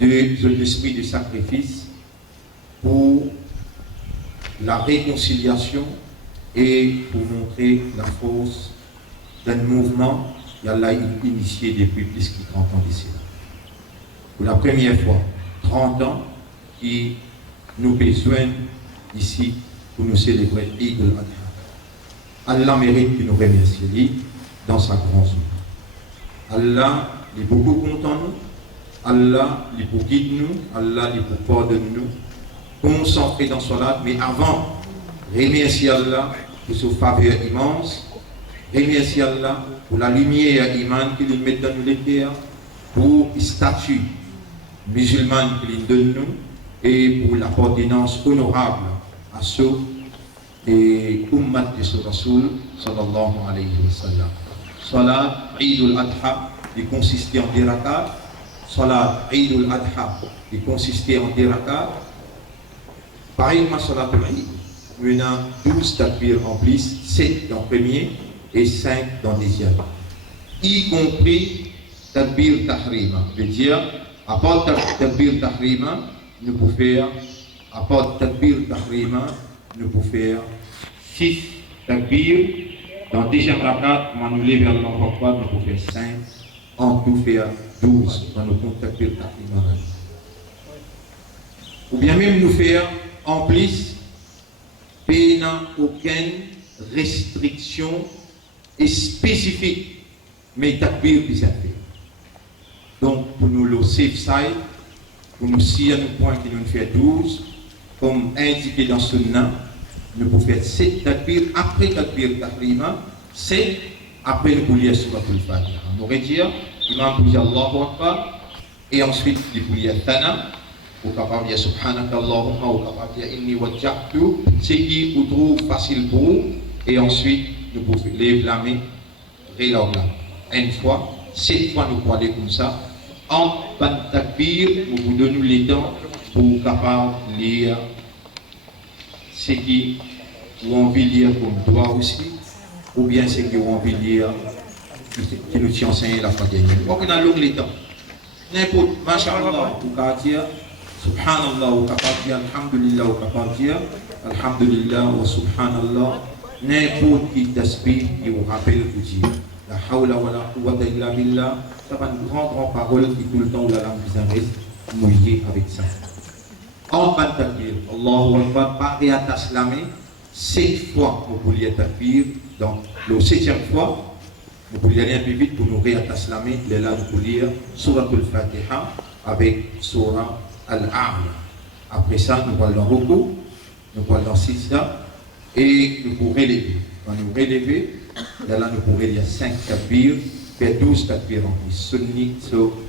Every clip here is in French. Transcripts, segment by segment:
de l'esprit de sacrifice pour la réconciliation et pour montrer la force d'un mouvement qu'Allah a initié depuis plus de 30 ans d'ici. Pour la première fois, 30 ans, qui nous besoin ici pour nous célébrer Eid al-Adha. Allah mérite que nous remercions lui dans sa grande œuvre. Allah est beaucoup content de nous. Allah est pour guider nous. Allah est pour pardonner nous. Concentrer dans Salat, mais avant, remercier Allah pour sa faveur immense. Remercier Allah pour la lumière immense qu'il met dans nos cœurs, pour le statut musulman qu'il donne nous et pour l'appartenance honorable à ceux et ummat de ce Rasoul sallallahu alayhi wa sallam. Salat Eid al-Adha, il consistait en 10 rakats. Salat Eid al-Adha, il consistait en 10 rakats. Pareillement, Salat al-Eid, il y a 12 takbir en plus, 7 dans le premier et 5 dans le deuxième. Y compris takbir tahrima. Je veux dire, à part takbir tahrima, nous pouvons faire, à part takbir tahrima, nous pouvons faire 6 takbir. Dans le deuxième rakat, on nous lève vers l'envoi, nous pouvons faire 5. En tout faire 12 dans le compte takbir tahrima. Ou bien même nous faire en plus, n'a aucune restriction spécifique, mais takbir qui s'est fait. Donc, pour nous, le safe side, pour nous, si un point qui nous fait 12, comme indiqué dans ce nom, nous pouvons faire 7 takbir après takbir tahrima, 7 après le boulier sur la Fatiha. On aurait dit, Imam pour dire Allahu Akbar, et ensuite le boulier Tana, ou capable de dire Subhanaka Allahumma, ou capable de dire Inni wajjahtu, ce qui vous trouve facile pour vous, et ensuite nous pouvons lever la main, une fois, 7 fois nous pouvons aller comme ça. En ban takbir, nous vous donnons les temps pour capable de lire ce qui vous envie de lire comme toi aussi, ou bien ce qui vous envie de lire qui nous tient enseigné la fois dernière. Donc on a les temps. N'importe, Masha'Allah, ou Katia, Subhanallah, ou Katia, Alhamdulillah, ou Katia, Alhamdulillah, ou Subhanallah, n'importe qui t'aspire qui vous rappelle vous dire la hawla wa la quwwata illa billah, ça va une grande parole qui tout le temps où la langue vous reste mouillée avec ça. En bas de takbir, Allahu Akbar, paré à taslamé, 7 fois vous vouliez takbir, donc le 7e fois, vous vouliez aller un peu vite pour nous réataslamé, il est là de vous lire Surah al-Fatiha avec Surah al-A'la. Après ça, nous voyons dans Ruku, nous voyons dans Sijda, et nous pourrons relever. Quand nous relever, là nous pourrons lire 5 takbir, faire 12 takbir en plus.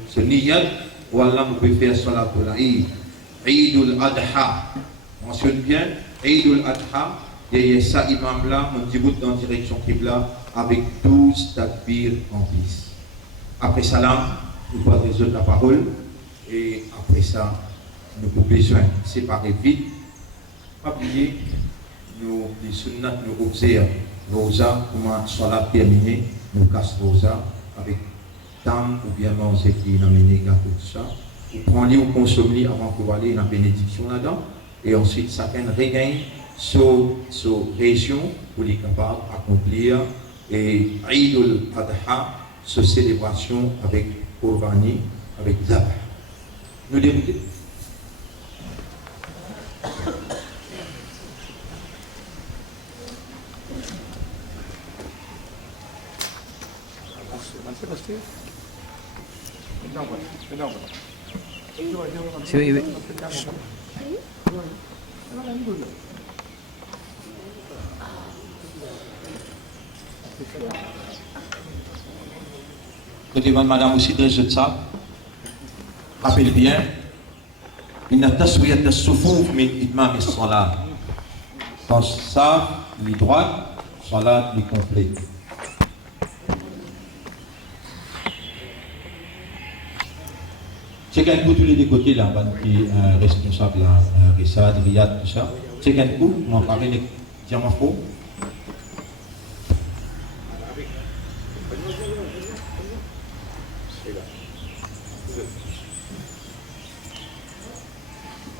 Ce niyad, voilà, nous pouvons faire Salatul Eid, Eid al-Adha. Mentionne bien, Eid al-Adha, derrière ça, imam là, mon petit bout dans la direction Qibla, avec 12 takbir en plus. Après ça, là, nous pouvons résoudre la parole, et après ça, nous avons besoin de séparer vite. Pas oublier, nous, les sunnats, nous observons Rosa, comment soit terminé, nous casse Rosa avec dame ou bien manger qui n'a mené gâteau, tout ça. Vous prenez ou consommez avant que vous allez dans la bénédiction là-dedans, et ensuite chacun regagne sa région pour les capables d'accomplir et Eid al-Adha, cette célébration avec Qurbani, avec Zabh. Nous débutons. Sí, oui. Je demande madame aussi de ça. Rappelle bien, il n'a pas souillé de souffle, mais il m'a mis salat. Quand ça, il est droit, salat, il est complet. C'est qu'un coup tous les deux côtés là, qui est responsable là, Rissad, Riyad, tout ça. C'est qu'un coup, on en parle les diamants faux.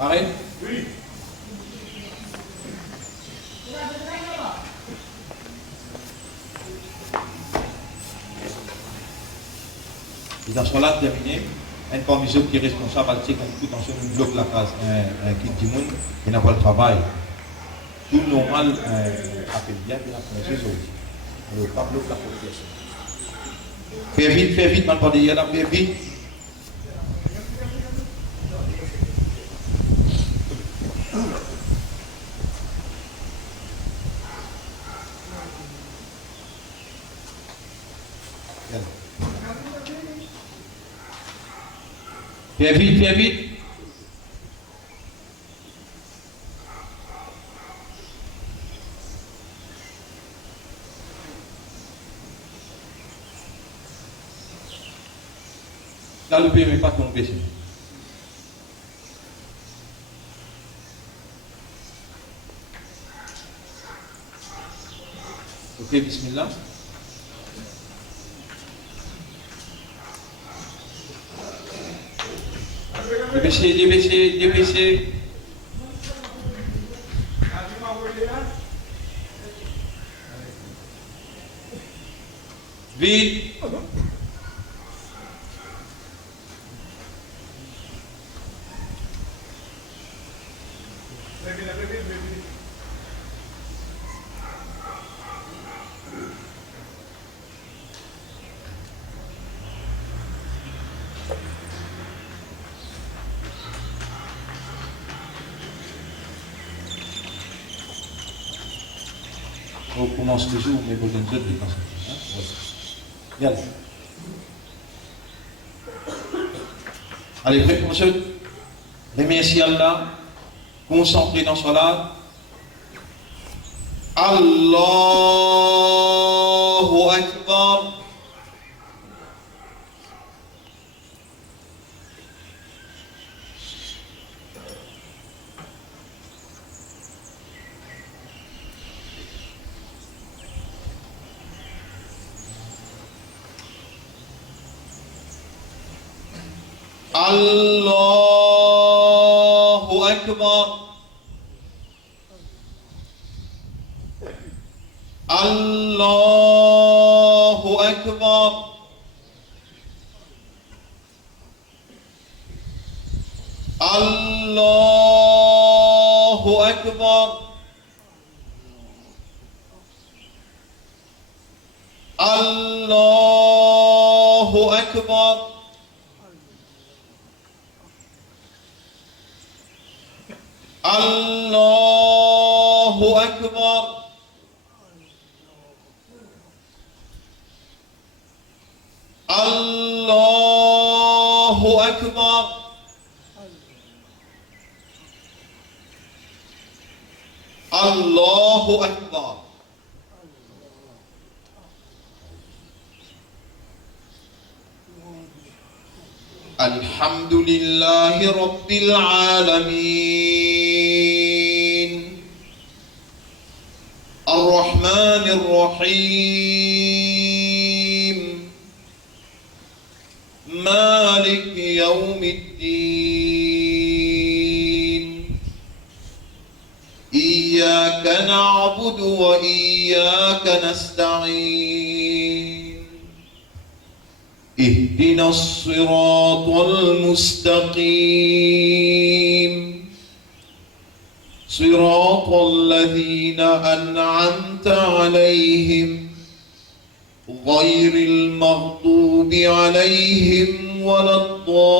Arrête. Et dans ce là terminé, un commissaire qui est responsable, c'est qu'on tout en nous bloque la case, un qui dit monde, qui n'a pas le travail. Tout normal, appelle bien, puis la commissaire aussi. On ne pas bloquer la population. Fais vite, man, pas de y aller, fais vite. Fais vite, fais vite. Là, le pays n'est pas tombé. Ok, bismillah. Dépêchez. Vite. On commence toujours, mais vous avez deux dépenses. Allez, prêt pour ceux. Remerciez Allah. Concentrez dans Salat. Allahu Akbar. Allahu Akbar. Allahu Akbar. Allahu Akbar. Allahu Akbar. Allahu Akbar. Allahu Akbar. Allahu Akbar. Alhamdulillahi Rabbil Alamin. Ar-Rahman Ar-Rahim. Malik Yawmiddin. Iyyaka na'budu wa iyyaka nasta'in. اهدنا الصراط المستقيم صراط الذين أنعمت عليهم غير المغضوب عليهم ولا الضالين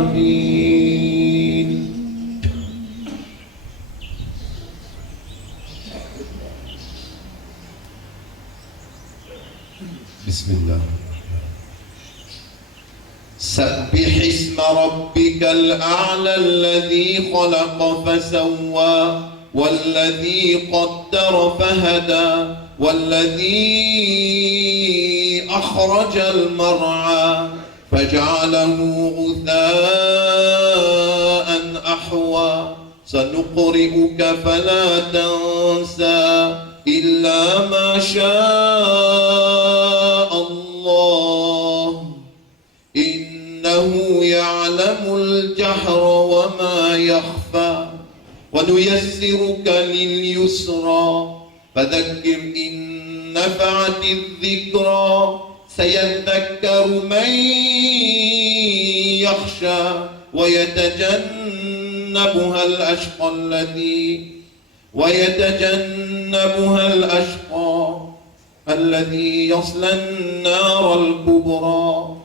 آمين. بسم الله. سبح اسم ربك الأعلى الذي خلق فسوى والذي قدر فهدى والذي أخرج المرعى فجعله غثاء أحوى سنقرئك فلا تنسى إلا شاء الله إنه يعلم الجهر وما يخفى ونيسرك لليسرى فذكر إن نفعت الذكرى سيذكر من يخشى ويتجنبها الأشقى الذي يصلى النار الكبرى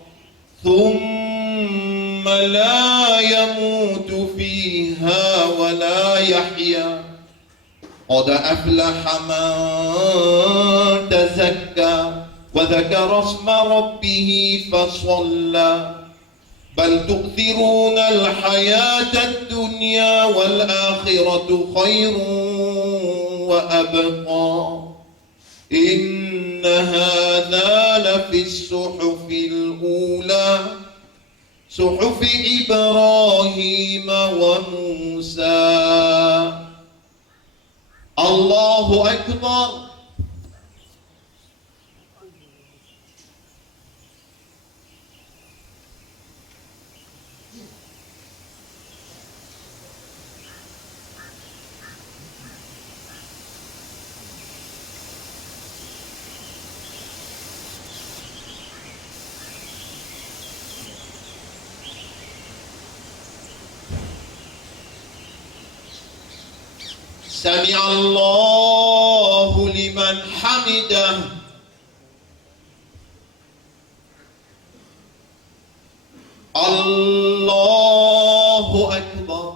ثم لا يموت فيها ولا يحيا قد أفلح من تزكى وذكر اسم ربه فصلى بل تؤثرون الحياة الدنيا والآخرة خير وأبقى إن هذا لفي الصحف الأولى صحف إبراهيم وموسى. الله أكبر. سمع الله لمن حمده. الله أكبر.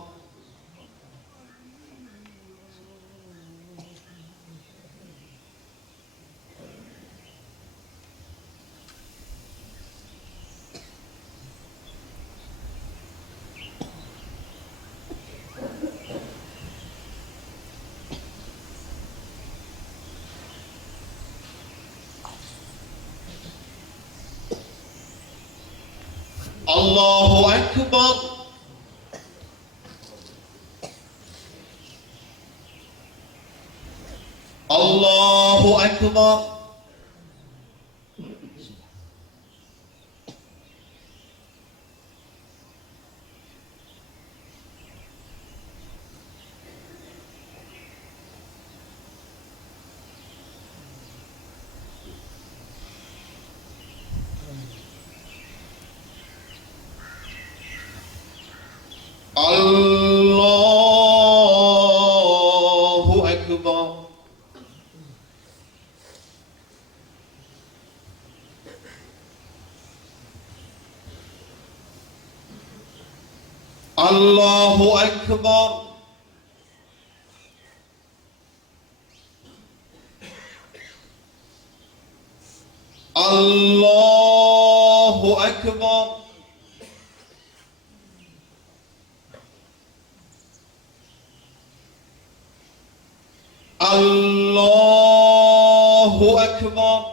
الله أكبر. الله أكبر. الله أكبر. الله أكبر. الله أكبر. الله أكبر.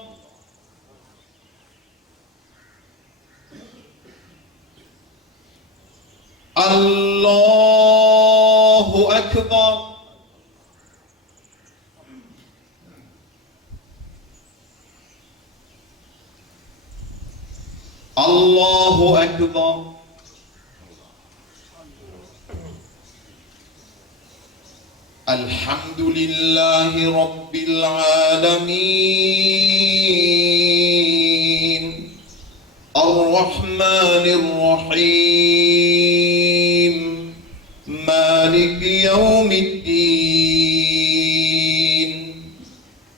الله أكبر. الله أكبر. الحمد لله رب العالمين الرحمن الرحيم مالك يوم الدين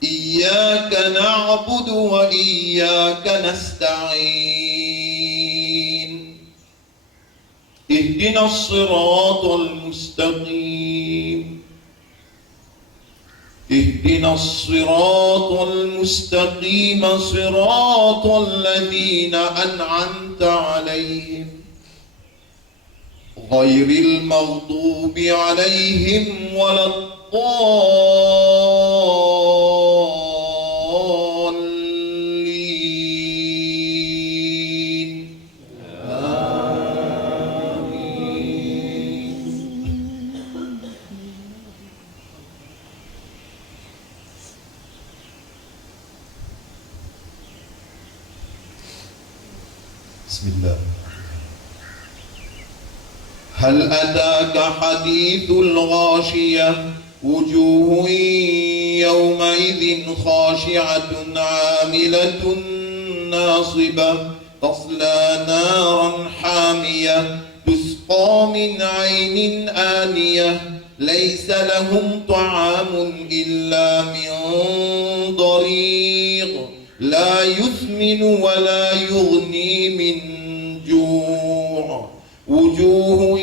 إياك نعبد وإياك نستعين اهدنا الصراط المستقيم اهدنا الصراط المستقيم صراط الذين أنعمت عليهم غير المغضوب عليهم ولا الضالين آمين. بسم الله. هل أتاك حديث الغاشية وجوه يومئذ خاشعة عاملة ناصبة تصلى نارا حامية تسقى من عين آنية ليس لهم طعام إلا من ضريع لا يسمن ولا يغني من جوع وجوه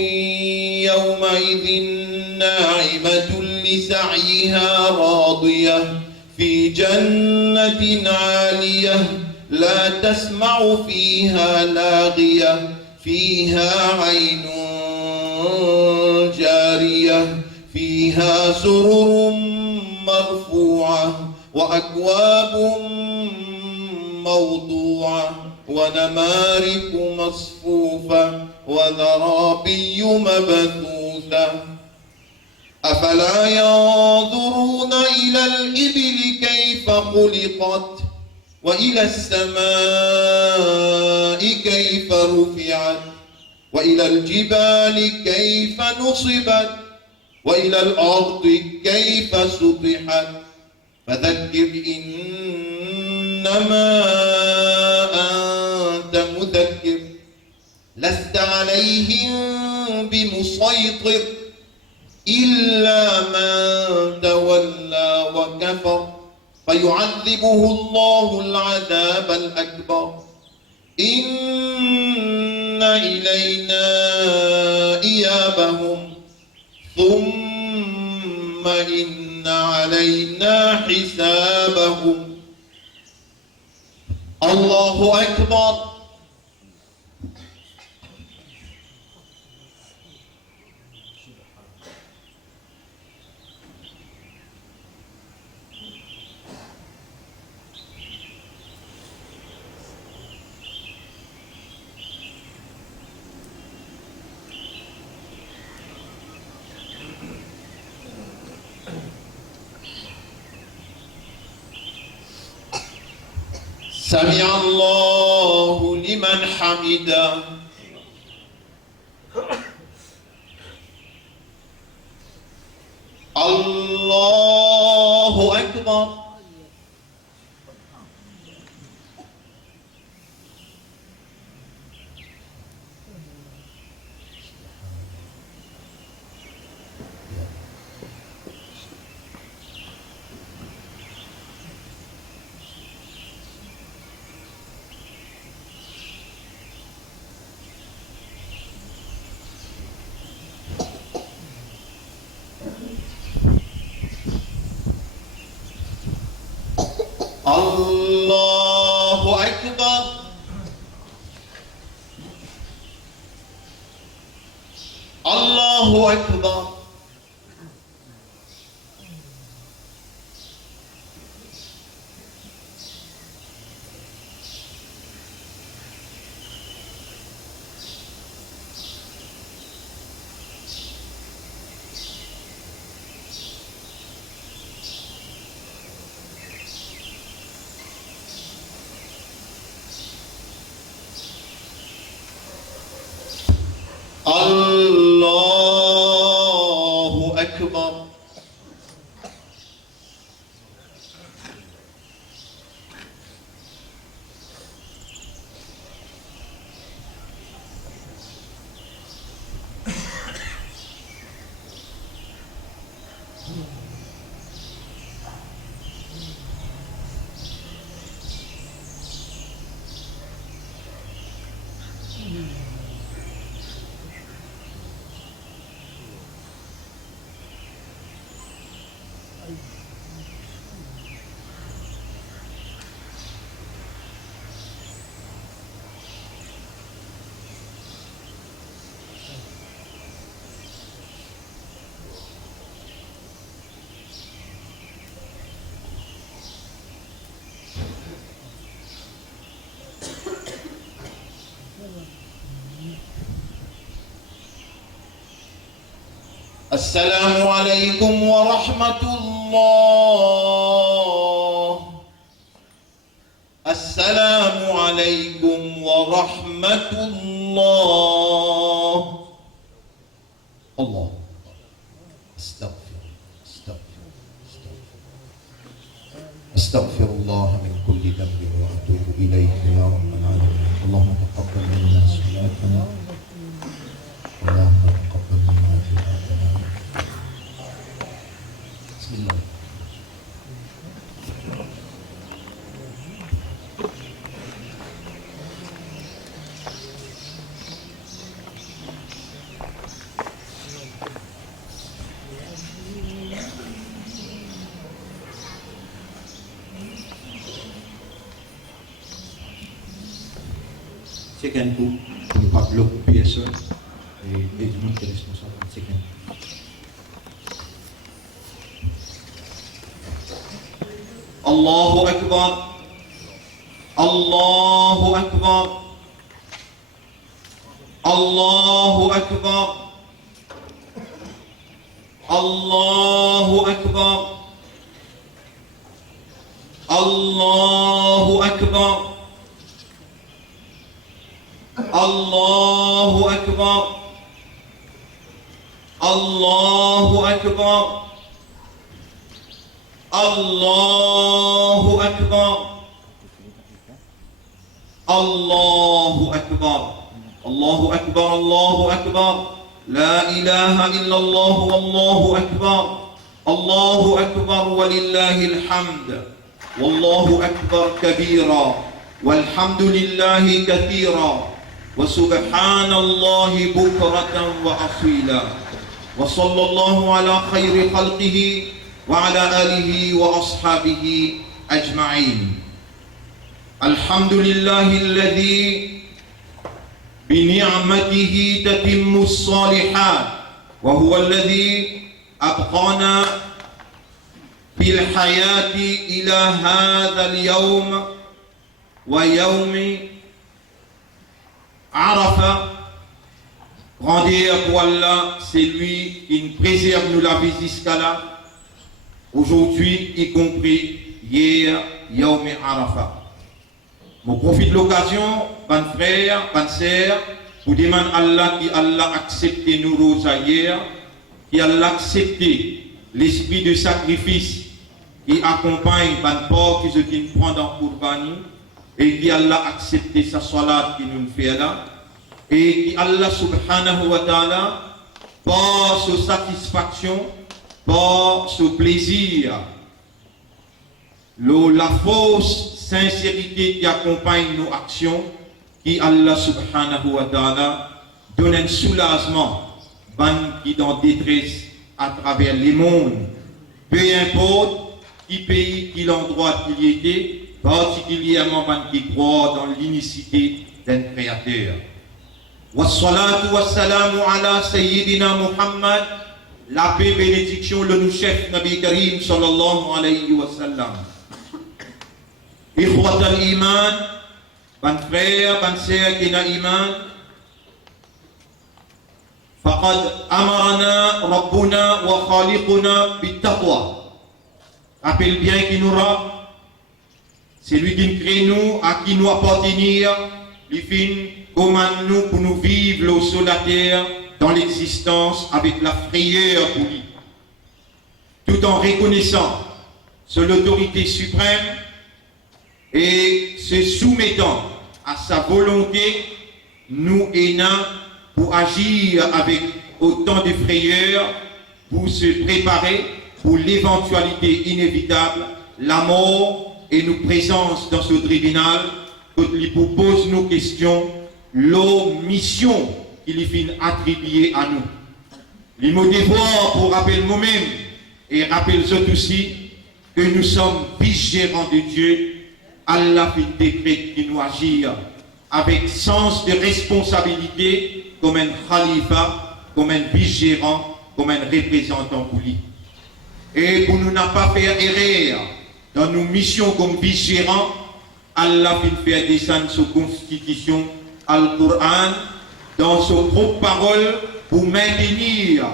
يومئذ ناعمة لسعيها راضية في جنة عالية لا تسمع فيها لاغية فيها عين جارية فيها سرر مرفوعة وأكواب موضوعة ونمارق مصفوفة وزرابي مبثوثة أفلا ينظرون إلى الإبل كيف خلقت وإلى السماء كيف رفعت وإلى الجبال كيف نصبت وإلى الأرض كيف سطحت فذكر إنما أنت مذكر لست عليهم بمسيطر إلا من تولى وكفر فيعذبه الله العذاب الأكبر إن إلينا إيابهم ثم إن علينا حسابهم. الله أكبر. سمع الله لمن حمده. الله أكبر. الله أكبر. الله أكبر. الله أكبر. السلام عليكم ورحمة الله. السلام عليكم ورحمة الله. الله أستغفر الله من كل ذنب وأتوب إليه يا رب العالمين. اللهم تقبل منا صلاتنا اللهم تقبل منا دعاءنا. بسم الله. C'est qu'un coup, pour ne pas bloquer personne, et les gens qui sont responsables, c'est qu'un coup. Allahu Akbar. Allahu Akbar. Allahu Akbar. Allahu Akbar. Allahu Akbar. Allahu Akbar. Allahu Akbar. Allahu Akbar. Allahu Akbar. Allahu Akbar. Allahu Akbar. La ilaha illallah wallahu akbar. Allahu Akbar walillahi alhamd. Wallahu Akbar kabira. Walhamdulillahi kathira. وسبحان الله بكرة وأصيلا وصلى الله على خير خلقه وعلى آله وأصحابه أجمعين. الحمد لله الذي بنعمته تتم الصالحات وهو الذي أبقانا في الحياة إلى هذا اليوم ويوم Arafat. Grandeur pour Allah, c'est lui qui nous préserve nous la vie jusqu'à là. Aujourd'hui, y compris hier, Yaoum Arafat. Je profite de l'occasion, bon frère, bonne sœur, pour demander à Allah qui Allah accepte nous rosa hier, qui Allah accepte l'esprit de sacrifice qui accompagne bon porc qui se prend dans Kourbani. Et qui Allah accepté sa salat qui nous fait là, et qui Allah subhanahu wa ta'ala, par sa satisfaction, par ce plaisir, la fausse sincérité qui accompagne nos actions, qui Allah subhanahu wa ta'ala donne un soulagement, qui dans détresse à travers les mondes, peu importe qui pays, qui l'endroit qu'il y était, particulièrement qui croient dans l'unicité d'un créateur. Wassalatu wassalamu ala Sayyidina Muhammad, la paix, bénédiction, le nous chef Nabi Karim sallallahu alayhi wa sallam. Ikhwat al-Iman, ban frère, ban sœur qui n'a iman, faqad amarana Rabbuna wa khaliquna bit-taqwa. Rappelle bien qui nous rend. C'est lui qui nous crée nous, à qui nous appartenir, les films, comment nous pour nous vivre sur la terre, dans l'existence, avec la frayeur pour lui. Tout en reconnaissant sur l'autorité suprême et se soumettant à sa volonté, nous aidant pour agir avec autant de frayeur, pour se préparer pour l'éventualité inévitable, la mort, et nous présence dans ce tribunal, il pose nos questions, l'omission qu'il est attribuée à nous. Les mots devoir pour rappeler nous-mêmes et rappeler eux aussi que nous sommes vice-gérants de Dieu. Allah fait décret qui nous agir avec sens de responsabilité comme un khalifa, comme un vice-gérant, comme un représentant pour lui. Et pour nous n'a pas faire erreur dans nos missions comme vice-gérants, Allah fait faire descendre sa constitution, Al-Qur'an, dans ses propres paroles pour maintenir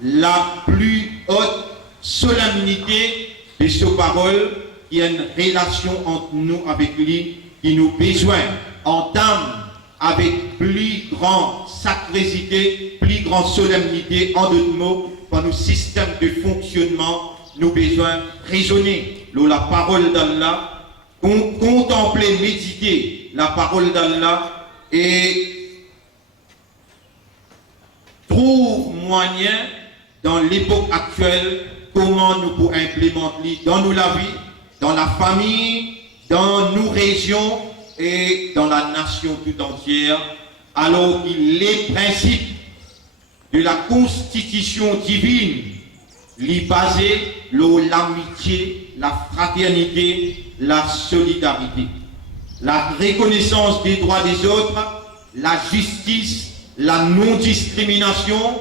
la plus haute solennité de ces paroles qui a une relation entre nous avec lui, qui nous besoin entament avec plus grande sacrosité, plus grande solennité, en d'autres mots, par nos systèmes de fonctionnement, nous besoin raisonner la parole d'Allah, contempler, méditer la parole d'Allah et trouve moyen dans l'époque actuelle comment nous pouvons implémenter dans nos la vie, dans la famille, dans nos régions et dans la nation tout entière, alors que les principes de la constitution divine, les basés l'amitié, la fraternité, la solidarité, la reconnaissance des droits des autres, la justice, la non-discrimination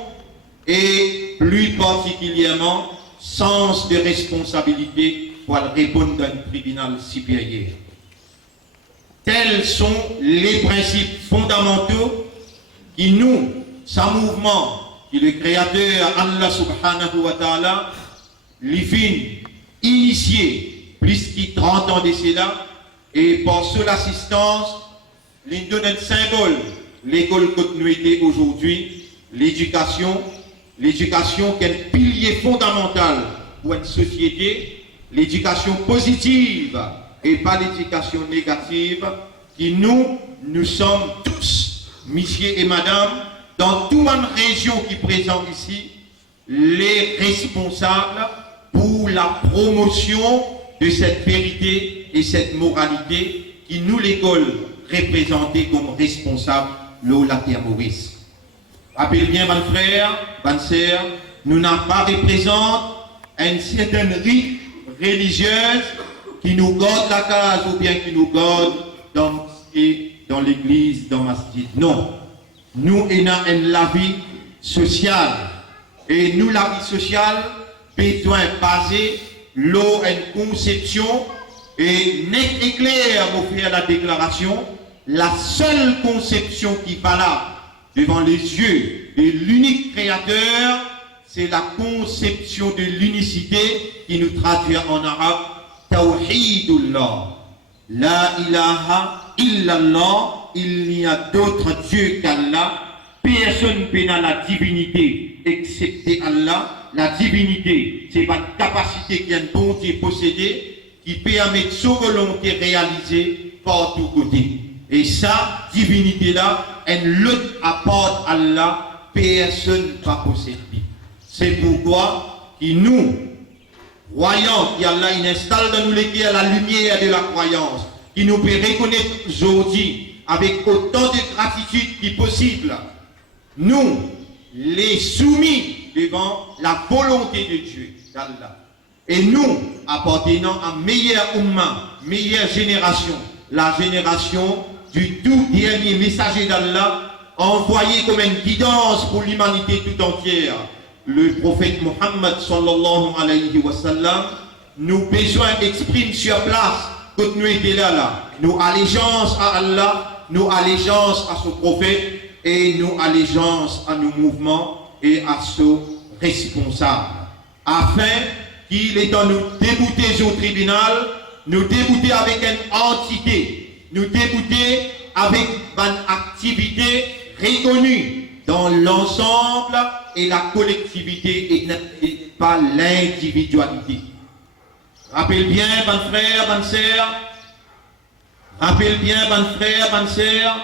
et plus particulièrement sens de responsabilité pour répondre à un tribunal supérieur. Tels sont les principes fondamentaux qui nous, sans mouvement, qui le Créateur Allah subhanahu wa ta'ala, les vignes initiés plus de 30 ans de cela, et par son assistance, l'une de notre symbole, l'école que nous sommes aujourd'hui, l'éducation qui est un pilier fondamental pour une société, l'éducation positive et pas l'éducation négative, qui nous sommes tous, messieurs et madame, dans toute une région qui présente ici, les responsables pour la promotion de cette vérité et cette moralité qui nous, l'école, représentée comme responsable de la terroriste. Rappelez bien, mon frère, bonne sœur, nous n'avons pas représenté une certaine rite religieuse qui nous garde la case ou bien qui nous garde dans l'église, dans la masjid. Non. Nous avons la vie sociale. Et nous, la vie sociale, besoin basée, l'eau, une conception, et net et clair, pour faire la déclaration, la seule conception qui va là, devant les yeux de l'unique créateur, c'est la conception de l'unicité qui nous traduit en arabe Tawhidullah. La ilaha illallah, il n'y a d'autre Dieu qu'Allah. Personne n'a la divinité excepté Allah. La divinité, c'est pas une capacité qu'un bon Dieu possédé qui permet sa volonté réalisée par tous côtés. Et ça, divinité-là, elle l'autre apporte Allah, personne ne va posséder. C'est pourquoi nous, croyants qu'Allah installe dans nous les cœurs la lumière de la croyance, qui nous peut reconnaître aujourd'hui avec autant de gratitude qui possible, nous les soumis devant la volonté de Dieu, d'Allah. Et nous, appartenant à meilleure umma, meilleure génération, la génération du tout dernier messager d'Allah, envoyé comme une guidance pour l'humanité tout entière, le prophète Muhammad sallallahu alayhi wa sallam, nous besoin exprime sur place, quand nous étions là, nous allégeance à Allah, nous allégeance à son prophète, et nous allégeance à nos mouvements et à son responsable, afin qu'il est en nous débouter au tribunal, nous débouter avec une entité, nous débouter avec une activité reconnue dans l'ensemble et la collectivité et pas l'individualité. Rappelle bien, bon frère, bonne sœur, rappelle bien, bon frère, bonne sœur,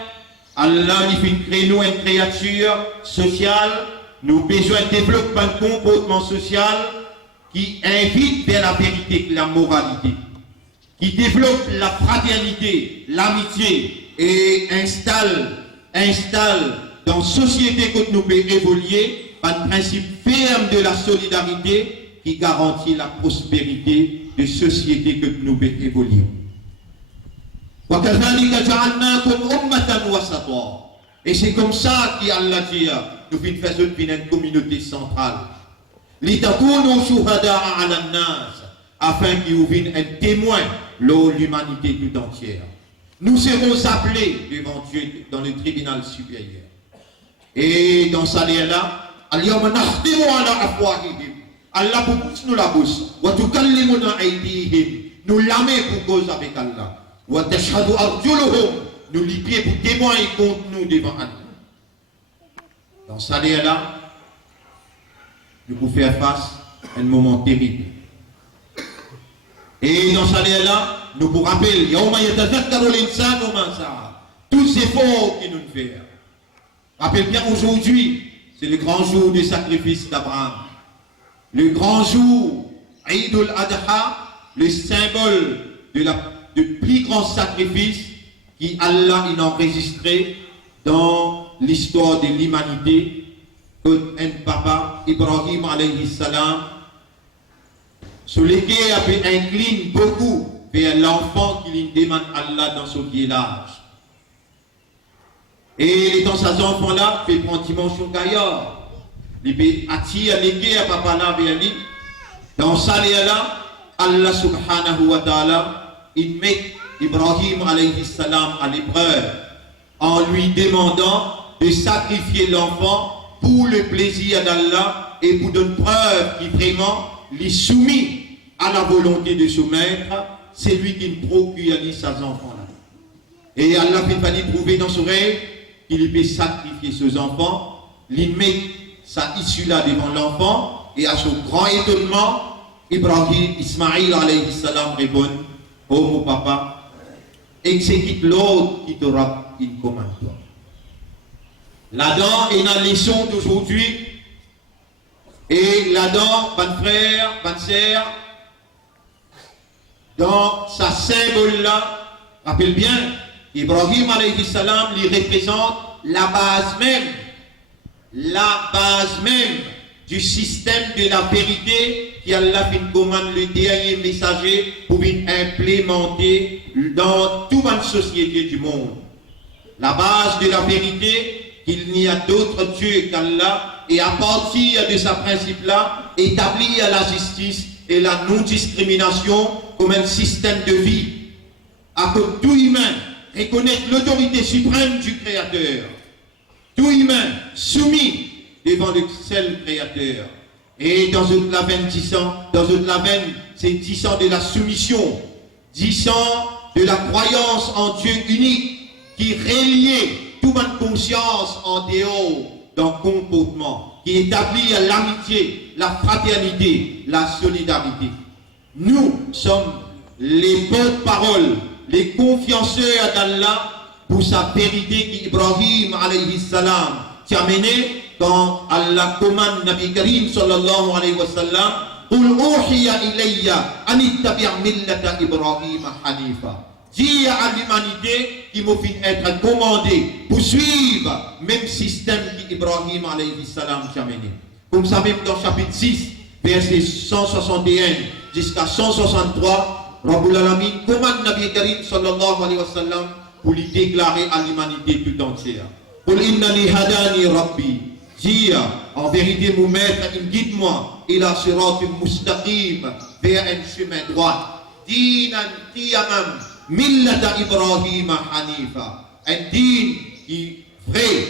Allah il fait créer nous une créature sociale, nous besoin de développer un comportement social qui invite vers la vérité, la moralité, qui développe la fraternité, l'amitié et installe dans la société que nous pouvons évoluer un principe ferme de la solidarité qui garantit la prospérité de société que nous pouvons évoluer. Et c'est comme ça qu'Allah dit, nous faisons une communauté centrale. Afin qu'il vous vienne un témoin de l'humanité tout entière. Nous serons appelés devant Dieu dans le tribunal supérieur. Et dans ça là, Allah pour nous la bouche. Nous l'amène pour cause avec Allah. Wa tashhadu arjuluhum, nous les pieds pour témoigner contre nous devant Allah. Dans ça là, nous pouvons faire face à un moment terrible. Et dans ça là, nous vous rappelons, tous ces efforts qui nous fait. Rappelez bien aujourd'hui, c'est le grand jour du sacrifice d'Abraham. Le grand jour, Eid al-Adha, le symbole du plus grand sacrifice qui Allah a enregistré dans l'histoire de l'humanité. Un papa, Ibrahim alayhi salam, sur lequel il incline beaucoup vers l'enfant qui lui demande Allah dans son village. Et dans ces enfants-là, il prend dimension gaillard. Il peut attirer les à papa là vers lui. Dans ça là, Allah subhanahu wa ta'ala, il met Ibrahim alayhi salam à l'épreuve en lui demandant de sacrifier l'enfant pour le plaisir d'Allah et pour donner preuve qu'il vraiment les soumis à la volonté de son maître, c'est lui qui procure ses enfants-là. Et Allah fait prouver dans son rêve qu'il peut sacrifier ses enfants, il met sa issue-là devant l'enfant, et à son grand étonnement, Ibrahim, Ismaïl alayhi salam répond, oh mon papa, exécute l'autre qui t'aura une commande. Là-dedans, il y a une leçon d'aujourd'hui, et là-dedans, bon frère, bonne sœur, dans sa symbole-là, rappelle bien, Ibrahim alayhi salam lui représente la base même du système de la vérité qui Allah fait une commande le dernier messager pour implémenter dans toute la société du monde. La base de la vérité, qu'il n'y a d'autre Dieu qu'Allah, et à partir de ce principe-là, établir la justice et la non-discrimination comme un système de vie, à que tout humain reconnaisse l'autorité suprême du Créateur, tout humain soumis devant le seul Créateur. Et dans une lavenne 10 ans, c'est 10 ans de la soumission, 10 ans de la croyance en Dieu unique qui reliait toute ma conscience en dehors d'un comportement, qui établit l'amitié, la fraternité, la solidarité. Nous sommes les porte-paroles, les confianceurs d'Allah pour sa vérité qui Ibrahim alayhi salam t'a mené quand Allah commande Nabi Karim sallallahu alayhi wa sallam Qul uhiya ilayya anittabi' millata Ibrahim hanifa. Dis à l'humanité qui m'a fait être commandé pour suivre le même système qu'Ibrahim alayhi salam t'a mené. Comme ça même dans chapitre 6, verset 161 jusqu'à 163, Rabbul Alamin commande Nabi Karim sallallahu alayhi wa sallam pour lui déclarer à l'humanité tout entière. Qul innani hadani rabbi. Dis en vérité mon maître, il guide-moi ila siratim mustaqim, vers un chemin droit. Dinan qiyamam millata Ibrahim hanifa. Un din qui vrai.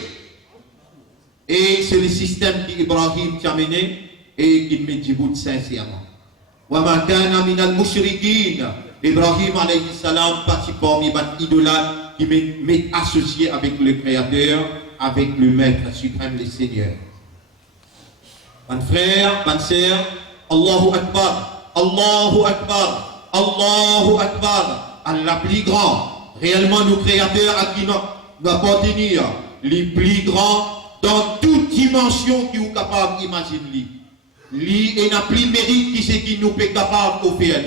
Et c'est le système qu'Ibrahim t'a mené et qu'il met du bout sincèrement. Wa ma kana minal mushrikin. Ibrahim alayhi salam parti parmi les idolâtres qui m'est associé avec le Créateur, avec le Maître suprême, le Seigneur. Mon frère, ma sœur, Allahu Akbar, Allahu Akbar, Allahu Akbar, Allah plus grand, réellement nos créateurs à qui nous appartenir, les plus grands dans toute dimension qui sont capables d'imaginer. Lui et n'a plus mérite qui c'est qui nous est capable de faire.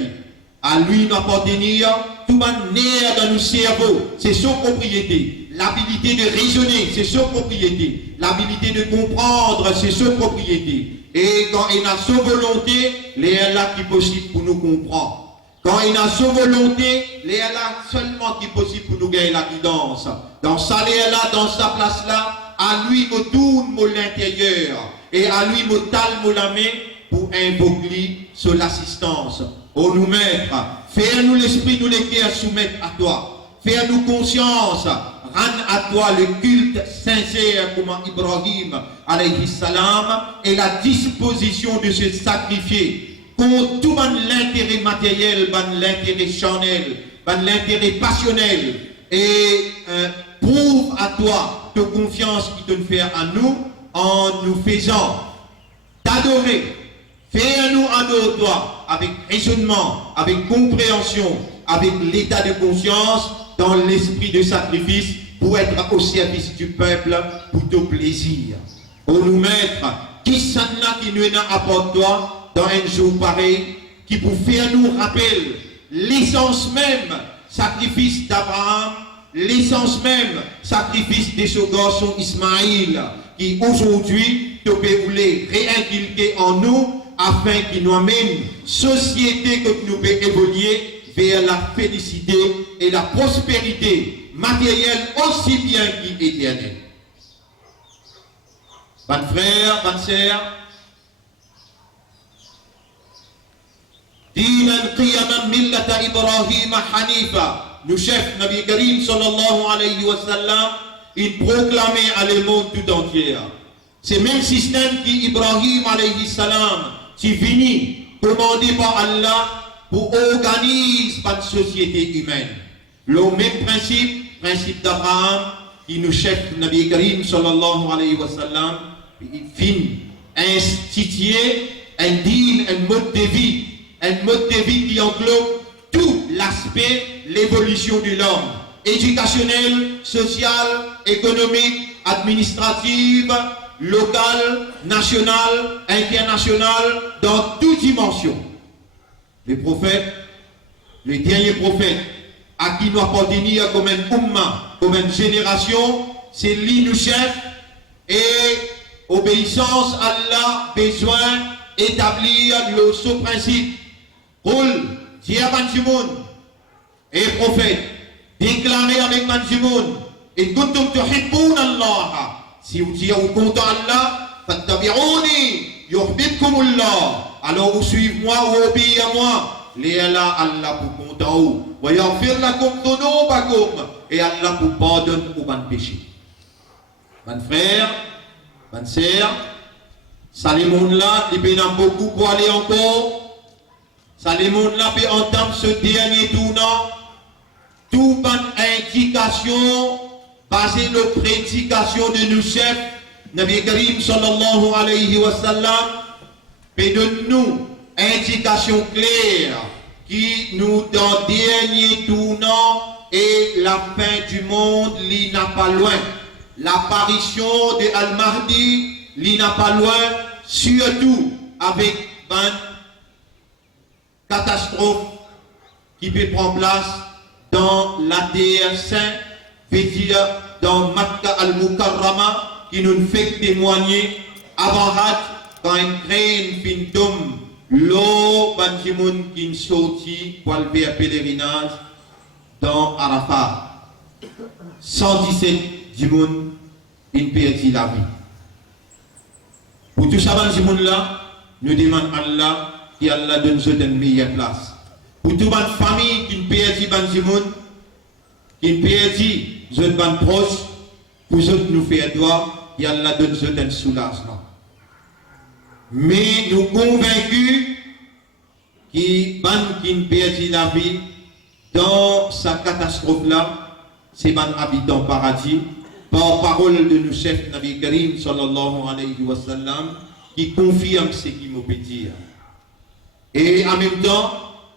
À lui nous appartenir, tout manière dans nos cerveaux, c'est son propriété. L'habilité de raisonner, c'est son propriété. L'habilité de comprendre, c'est son propriété. Et quand il a sa volonté, il est là qui est possible pour nous comprendre. Quand il a sa volonté, il est là seulement qui est possible pour nous gagner la guidance. Dans sa là, dans sa place là, à lui me tourne l'intérieur. Et à lui me talme la main pour invoquer sur l'assistance. Oh nous maître, fais-nous l'esprit, nous les cœurs soumettre à toi. Fais-nous conscience, rends à toi le culte sincère comme Ibrahim alayhi salam et la disposition de se sacrifier contre tout l'intérêt matériel, l'intérêt charnel, l'intérêt passionnel, et prouve à toi ta confiance qui te fait à nous en nous faisant t'adorer. Fais-nous adorer toi avec raisonnement, avec compréhension, avec l'état de conscience, dans l'esprit de sacrifice, pour être au service du peuple, pour ton plaisir. Pour nous mettre, qui s'en a qui nous apporte toi dans un jour pareil, qui pour faire nous rappeler l'essence même, sacrifice d'Abraham, l'essence même, sacrifice de ce garçon Ismaïl, qui aujourd'hui te peut vouloir réinculquer en nous, afin qu'il nous amène société que nous pouvons évoluer vers la félicité et la prospérité matérielle aussi bien qu'éternelle. Bonnes frères, bonnes sœurs, Dinan qiyaman millata Ibrahim Hanifa, nous chef Nabi Karim sallallahu alayhi wa sallam, il proclamait à le monde tout entier. C'est le même système qu'Ibrahim alayhi salam, qui venu commandé par Allah pour organiser une société humaine. Le même principe d'Abraham, qui nous chef Nabi Karim sallallahu alayhi wa sallam, il finit instituer un dîne, un mode de vie qui englobe tout l'aspect, l'évolution de l'homme, éducationnel, social, économique, administrative, local, national, international, dans toute dimension. Les prophètes, les derniers prophètes, à qui nous appartenons comme un umma, comme une génération, c'est lui nous chef, et obéissance à Allah, besoin d'établir le sous-principe. Roule, dire Banjimoun, et prophète, déclarer avec Banjimoun, et kuntum tuhibbun Allah. Si vous dites au compte Allah, fattabi'ouni, yuhbibkumullah. Alors vous suivez moi ou obéissez à moi. Léala Allah pour compte en haut. Wa yaghfir lakum dhunubakum. Et Allah pour pardonner aux ban péchés. Ban frère, ban sœur, ça les monde là, il peut en beaucoup pour aller encore. Ça les monde là peut entendre ce dernier tournant. Tout ban indication basé nos prédications de nos chefs, Nabi Karim sallallahu alayhi wa sallam, et de nous indications claires qui nous dans dernier tournant et la fin du monde, l'y n'a pas loin. L'apparition de Al-Mahdi, l'y n'a pas loin, surtout avec une catastrophe qui peut prendre place dans la terre sainte, dire dans Makka al-Mukarrama, qui nous fait témoigner avant Hajj, quand une graine fin tombe, l'eau Banjimoun qui est sorti pour aller faire pèlerinage dans Arafat. 117 Jimoun, il perdit la vie. Pour tout ça, Banjimoun là, nous demandons à Allah qui Allah donne une meilleure place. Pour toute une famille qui perdit Banjimoun, qui perdit je ban proche, pour eux nous faire droit, et Allah donne un soulagement. Mais nous convaincus qui perdit la vie dans sa catastrophe là, c'est ban habitant paradis, par parole de nos chefs Nabi Karim sallallahu alayhi wa sallam, qui confirme ce qu'il m'a pu dire. Et en même temps,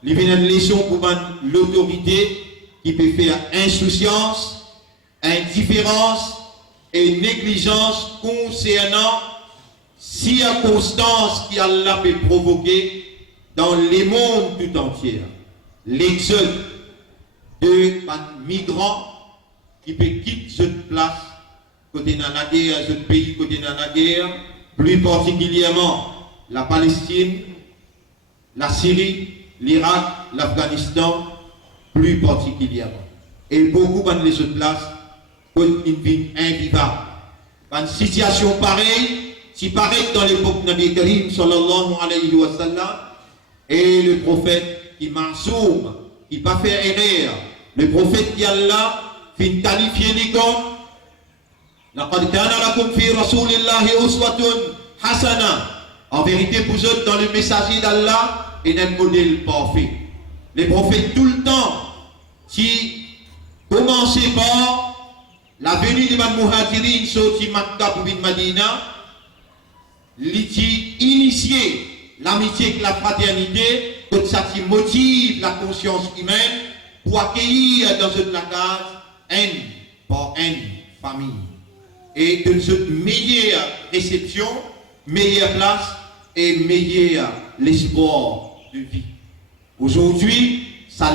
il y a une leçon pour l'autorité qui peut faire insouciance, indifférence et négligence concernant circonstances qui Allah peut provoquer dans les mondes tout entier. L'exode de migrants qui peut quitter cette place, côté dans la guerre, ce pays côté dans la guerre, plus particulièrement la Palestine, la Syrie, l'Irak, l'Afghanistan, plus particulièrement. Et beaucoup de les autres places, une vie invivable. Une situation pareille, si pareil dans l'époque de Nabi Karim sallallahu alayhi wa sallam, et le prophète qui marsoum, qui pas fait erreur, le prophète qui Allah fin qualifié les comme laqad kana lakum fi rasulillahi uswatun hasana. En vérité, vous êtes dans le messager d'Allah, est un modèle parfait. Les prophètes tout le temps, qui commençaient par la venue de Ban Muhajirin, sorti Makkah pour Madina, qui initié l'amitié et la fraternité, comme ça qui motive la conscience humaine pour accueillir dans cette case haine par haine, famille. Et de cette meilleure réception, meilleure place et meilleur l'espoir de vie. Aujourd'hui,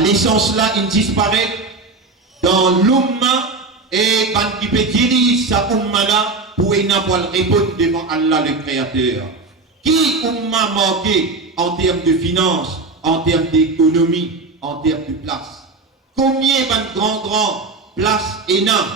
l'essence là, il disparaît dans l'umma et qui peut diriger sa umma là pour répondre devant Allah le Créateur. Qui umma manqué en termes de finances, en termes d'économie, en termes de place? Combien de grands places énormes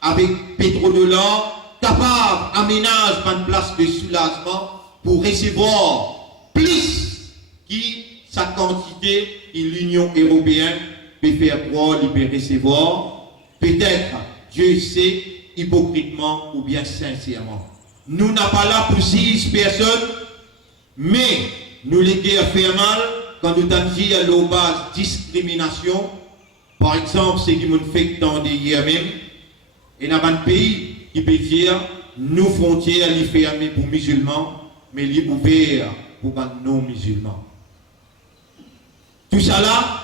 avec pétrodollar capables d'aménager une place de soulagement pour recevoir plus qui sa quantité et l'Union européenne peut faire croire, il peut recevoir, peut-être, Dieu sait, hypocritement ou bien sincèrement. Nous n'avons pas là pour 6 personnes, mais nous les guerres fait mal quand nous avons dit à la base discrimination. Par exemple, ce qui nous fait tant d'hier même, et dans un pays qui peut dire, nos frontières les fermées pour musulmans, mais les ouvertes pour non-musulmans. Tout ça là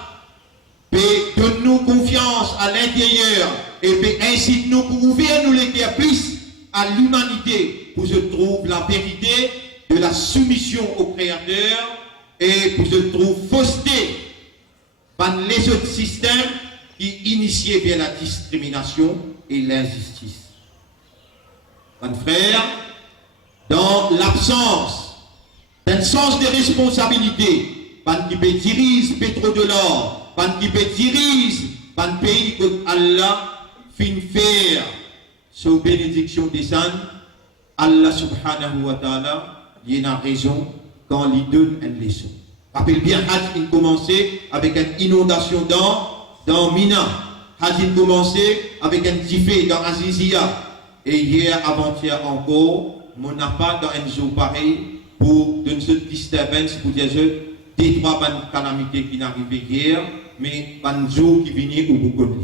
peut donner nous confiance à l'intérieur et peut inciter nous pour ouvrir nous les cœurs plus à l'humanité pour se trouver la vérité de la soumission au Créateur et pour se trouver fausseté par les autres systèmes qui initiaient vers la discrimination et l'injustice. Mon frère, dans l'absence d'un sens de responsabilité, pan qui peut diriger pétrodollar, pan qui peut diriger pan pays que Allah fin faire sous bénédiction des saints, Allah subhanahu wa ta'ala, il a raison quand il donne une leçon. Rappelle bien, Hajj il commençait avec une inondation dans Mina. Hajj il commençait avec un tifé dans Azizia. Et hier, avant-hier encore, on n'a pas dans un jour pareil pour donner cette disturbance pour dire des 3 bonnes calamités qui n'arrivaient hier, mais un jour qui venait au bout de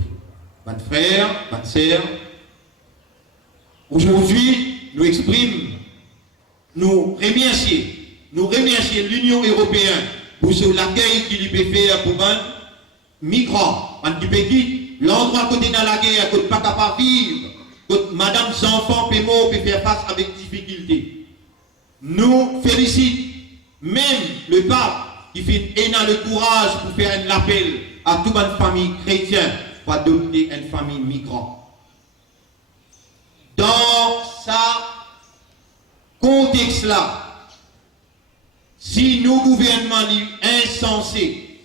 Mon frère, ma sœur, aujourd'hui, nous exprimons, nous remercions l'Union européenne pour l'accueil qu'il peut faire pour les migrants, qui peut dire l'endroit côté dans la guerre, qui n'est pas capable de vivre, que madame sans enfant peut faire face avec difficulté. Nous félicitons même le pape qui fait le courage pour faire un appel à toute une famille chrétienne pour adopter une famille migrante. Dans ce contexte-là, si nos gouvernements sont insensés,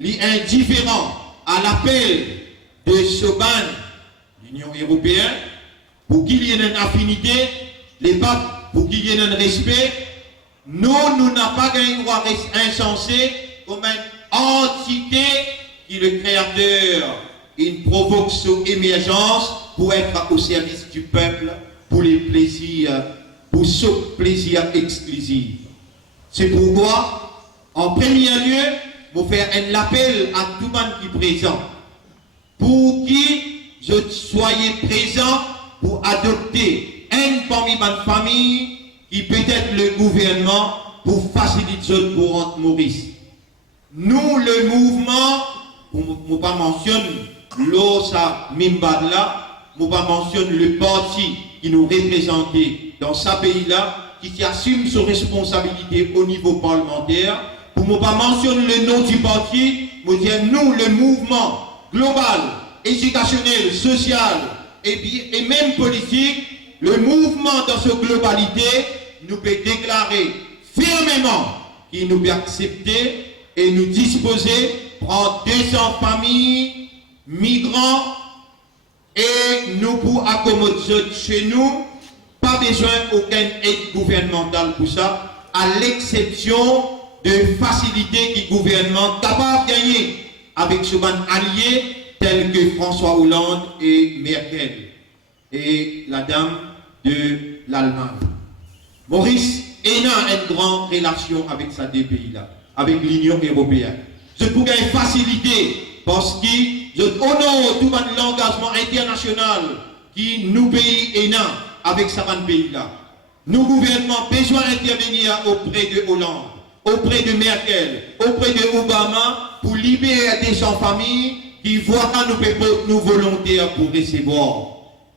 sont indifférents à l'appel de ce ban, l'Union européenne, pour qu'il y ait une affinité, les papes, pour qu'il y ait un respect, nous n'avons pas un droit insensé comme une entité qui le Créateur, il provoque son émergence pour être au service du peuple, pour les plaisirs, pour ce plaisir exclusif. C'est pourquoi, en premier lieu, vous faire un appel à tout le monde qui est présent, pour qui je soyez présent pour adopter une parmi ma famille qui peut être le gouvernement pour faciliter pour rendre Maurice. Nous, le mouvement, je ne pas mentionner l'OSA Mimbadla, je ne pas mentionner le parti qui nous représentait dans ce pays-là, qui assume ses responsabilités au niveau parlementaire, pour ne pas mentionner le nom du parti, je dis nous, le mouvement global, éducationnel, social et même politique, le mouvement dans sa globalité nous peut déclarer fermement qu'il nous peut accepter et nous disposer prendre 200 familles, migrants et nous pour accommoder chez nous, pas besoin d'aucune aide gouvernementale pour ça, à l'exception de facilités que le gouvernement est capable de gagner avec ce ban allié tels que François Hollande et Merkel et la dame de l'Allemagne. Maurice est dans une grande relation avec ces deux pays-là. avec l'Union européenne. Je trouve qu'il y a une facilité parce que je honore tout l'engagement international qui nous pays et non avec ce pays-là. Nous gouvernements besoin d'intervenir auprès de Hollande, auprès de Merkel, auprès de Obama pour libérer des gens-familles qui voient nous volontaires pour recevoir.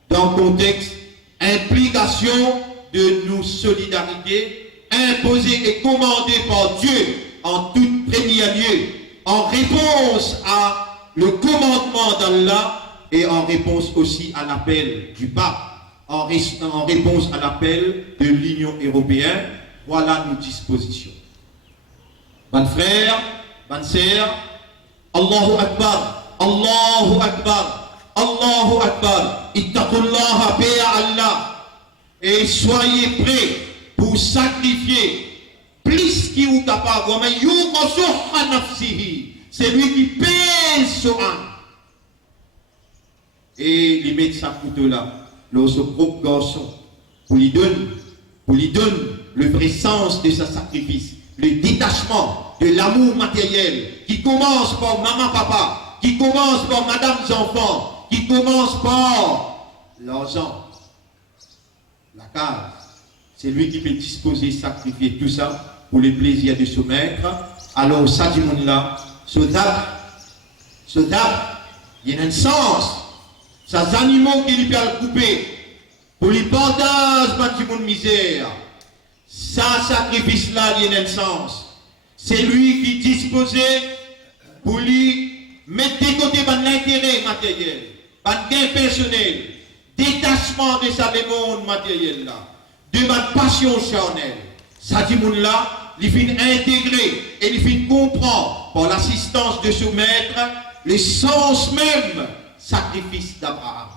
Dans le contexte, implication de nos solidarités imposée et commandée par Dieu en tout premier lieu, en réponse à le commandement d'Allah et en réponse aussi à l'appel du pape, en réponse à l'appel de l'Union européenne. Voilà nos dispositions. Bonnes frères, bonnes sœurs, Allahu Akbar, Allahu Akbar, Allahu Akbar, ittaqullaha bi Allah. Et soyez prêts pour sacrifier plus qu'il est capable. C'est lui qui pèse son âme. Et il met sa couteau là, son propre garçon, pour lui donner le vrai sens de sa sacrifice, le détachement de l'amour matériel qui commence par maman, papa, qui commence par madame, enfants, qui commence par l'argent. La case, c'est lui qui peut disposer, sacrifier tout ça pour le plaisir de son maître. Alors, ça du monde là, ce dab, il y a un sens. Ces animaux qui lui peuvent couper pour lui partager pas du monde misère. Ça, sacrifice là, il y a un sens. C'est lui qui disposait pour lui mettre de côté l'intérêt matériel, pas gain personnel. Détachement de sa monde matériel là, de ma passion charnelle. Ça dit moun là, il finit intégrer et il finit comprendre par l'assistance de son maître le sens même sacrifice d'Abraham.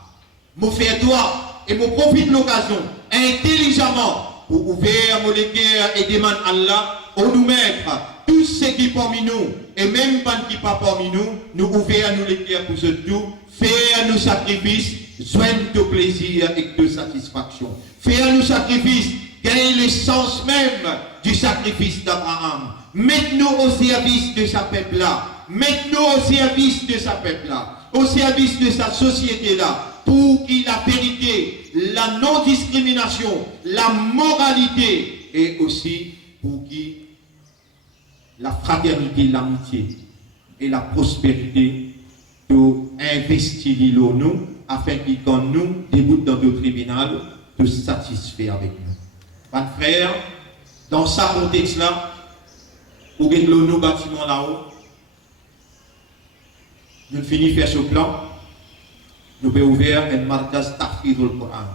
Mon frère doit et mon profite de l'occasion intelligemment pour ouvrir mon cœur et demander à Allah au nous mettre tous ceux qui parmi nous et même pas qui pas parmi nous ouvrir nous les cœurs pour ce tout, faire nos sacrifices. Joindre de plaisir et de satisfaction. Faire le sacrifice, gagner le sens même du sacrifice d'Abraham. Mettez-nous au service de sa peuple-là. Mettez-nous au service de sa peuple-là. Au service de sa société-là. Pour qu'il la vérité, la non-discrimination, la moralité et aussi pour qu'il la fraternité, l'amitié et la prospérité to investir l'eau nous afin qu'il quand nous débute dans le tribunal de satisfaire avec nous. Mes frères, dans ce contexte-là, pour que nous bâtiment là-haut, nous finissons faire ce plan, nous pouvons ouvrir un markaz tahfid au Coran.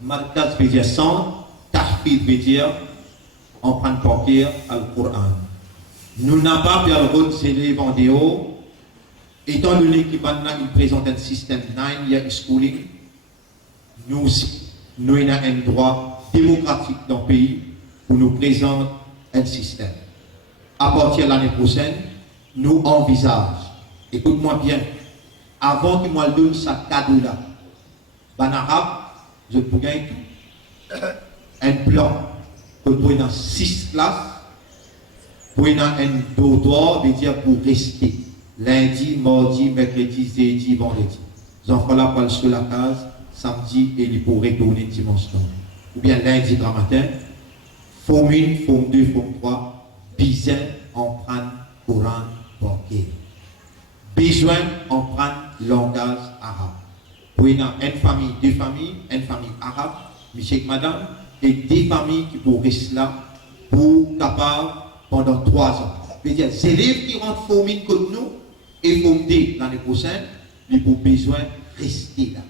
Markaz veut dire centre, tahfid veut dire on prend pour cœur le Coran. Nous n'avons pas pu le élèves en dehors. Étant donné qu'il présente un système 9-year schooling, nous aussi, nous avons un droit démocratique dans le pays pour nous présenter un système. À partir de l'année prochaine, nous envisageons, écoute-moi bien, avant que moi donne ce cadeau-là, en arabe, je peux gagner un plan pour dans 6 classes, pour un dortoir, veut dire pour rester. Lundi, mardi, mercredi, jeudi, vendredi. Les enfants là parlent sur la case, samedi, et ils pourraient retourner dimanche. Ou bien lundi, grand matin, forme 1, forme 2, forme 3, besoin, on prend Coran banquier. Besoin, on prend langage arabe. Pour une famille, 2 familles, une famille arabe, monsieur et madame, et 2 familles qui pourraient rester là pour capable pendant 3 ans. C'est-à-dire, les élèves qui rentrent formés comme nous, et fondé l'année prochaine, ils ont besoin de rester là.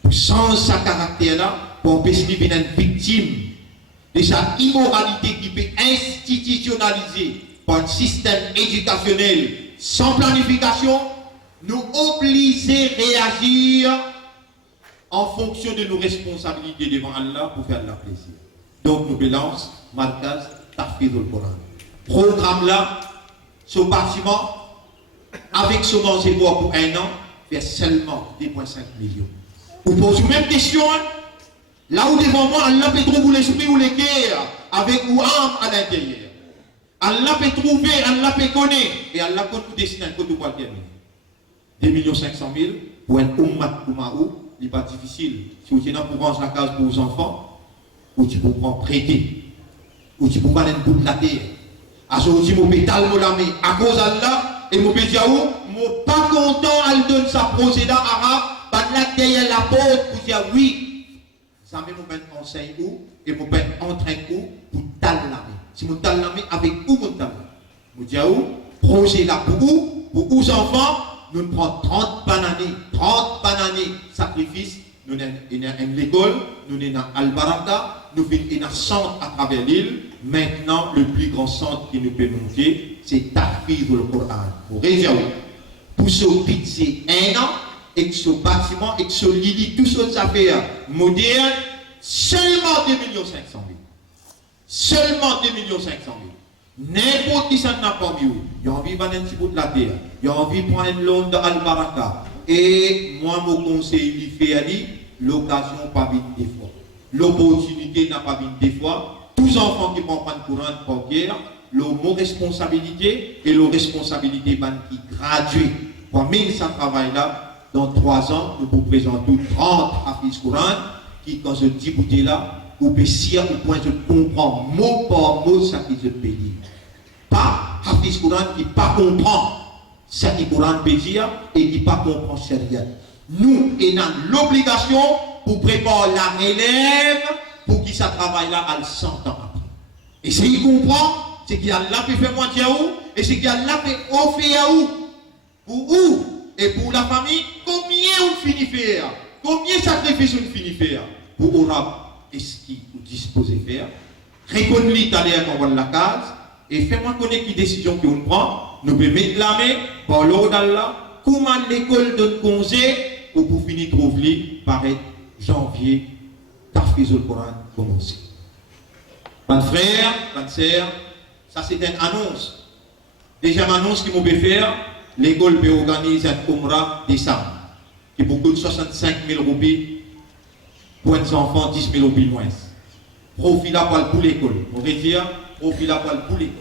Pour changer sa caractère là, pour empêcher de devenir une victime de sa immoralité qui peut institutionnaliser par un système éducationnel sans planification, nous obliger à réagir en fonction de nos responsabilités devant Allah pour faire de la plaisir. Donc nous lançons Markaz Tahfid au Coran. Programme là, ce bâtiment, avec ce manger-boire pour 1 an, fait seulement 2,5 millions. Vous posez même question, hein? Là où devant moi, Allah peut trouver l'esprit ou les guerres avec ou âme à l'intérieur. Allah peut trouver, Allah peut connaître. Et Allah peut tout dessiner, peut tout terminer. 2 500 000 pour un ummat comme vous, il n'est pas difficile. Si vous êtes pour ranger la case pour vos enfants, ou tu peux prendre prêter, ou tu peux prendre un bout de la terre. À ce moment-là, je peux talmer à cause d'Allah, et je peux dire, je ne suis pas content, elle donne sa procédure arabe, par là derrière la porte, pour dire oui. Ça me met un conseil où, et je peux entraîner où, pour talmer. Si je talme avec où, je talme. Je dis, projet là pour vos enfants, nous prenons 30 bananes, sacrifice, nous sommes à l'école, nous sommes à Al-Baraka, nous sommes à un centre à travers l'île. Maintenant, le plus grand centre qui nous peut monter, c'est Tahfiz le Coran. Pour réserver. Pour ce petit, c'est 1 an, et que ce bâtiment, et que ce lit, toutes ces affaires modernes, seulement 2 500 000. Seulement 2 500 000. N'importe qui ça n'a pas mieux. Il a envie de prendre un petit bout de la terre. Il a envie de prendre une longue d'Al-Baraka. Et moi, mon conseil, il fait l'occasion pas vite des fois. L'opportunité n'a pas vite des fois. Tous les enfants qui vont prendre courant pour guerre, leur responsabilité et leur responsabilité qui graduent. Pour même ça travail là, dans 3 ans, nous vous présentons 30 Hafiz Coran qui, quand je dis bouteille là, ou Bessia, ou point je comprends mot par mot ce qui se peut dire. Pas Hafiz Coran qui pas comprend ce qui Coran peut dire et qui pas comprend Sharia. Nous, avons l'obligation pour préparer la relève pour qui ça travaille là à 100 ans après. Et ce qu'il comprend, c'est qu'il y a là qui fait moitié à où, et c'est qu'il y a là qui offert à où. Pour où et pour la famille, combien on finit faire, combien de sacrifices on finit faire pour Orab. Est-ce qu'il vous disposez de faire? Réponds-lui tout à l'heure qu'on voit la case et fais-moi connaître les décisions qu'on prend. Nous pouvons mettre la main par l'ordre d'Allah. Comment l'école donne congé ou pour finir trouver par janvier, Tahfiz le Coran commencer. Mes frères, mes sœurs, ça c'est une annonce. Déjà, une annonce qui m'a fait faire, l'école peut organiser un Umrah décembre qui pour coûter 65 000 roupies. Pour les enfants, 10 000 roupies moins. Profit là pour l'école. On va dire, profit là pour l'école.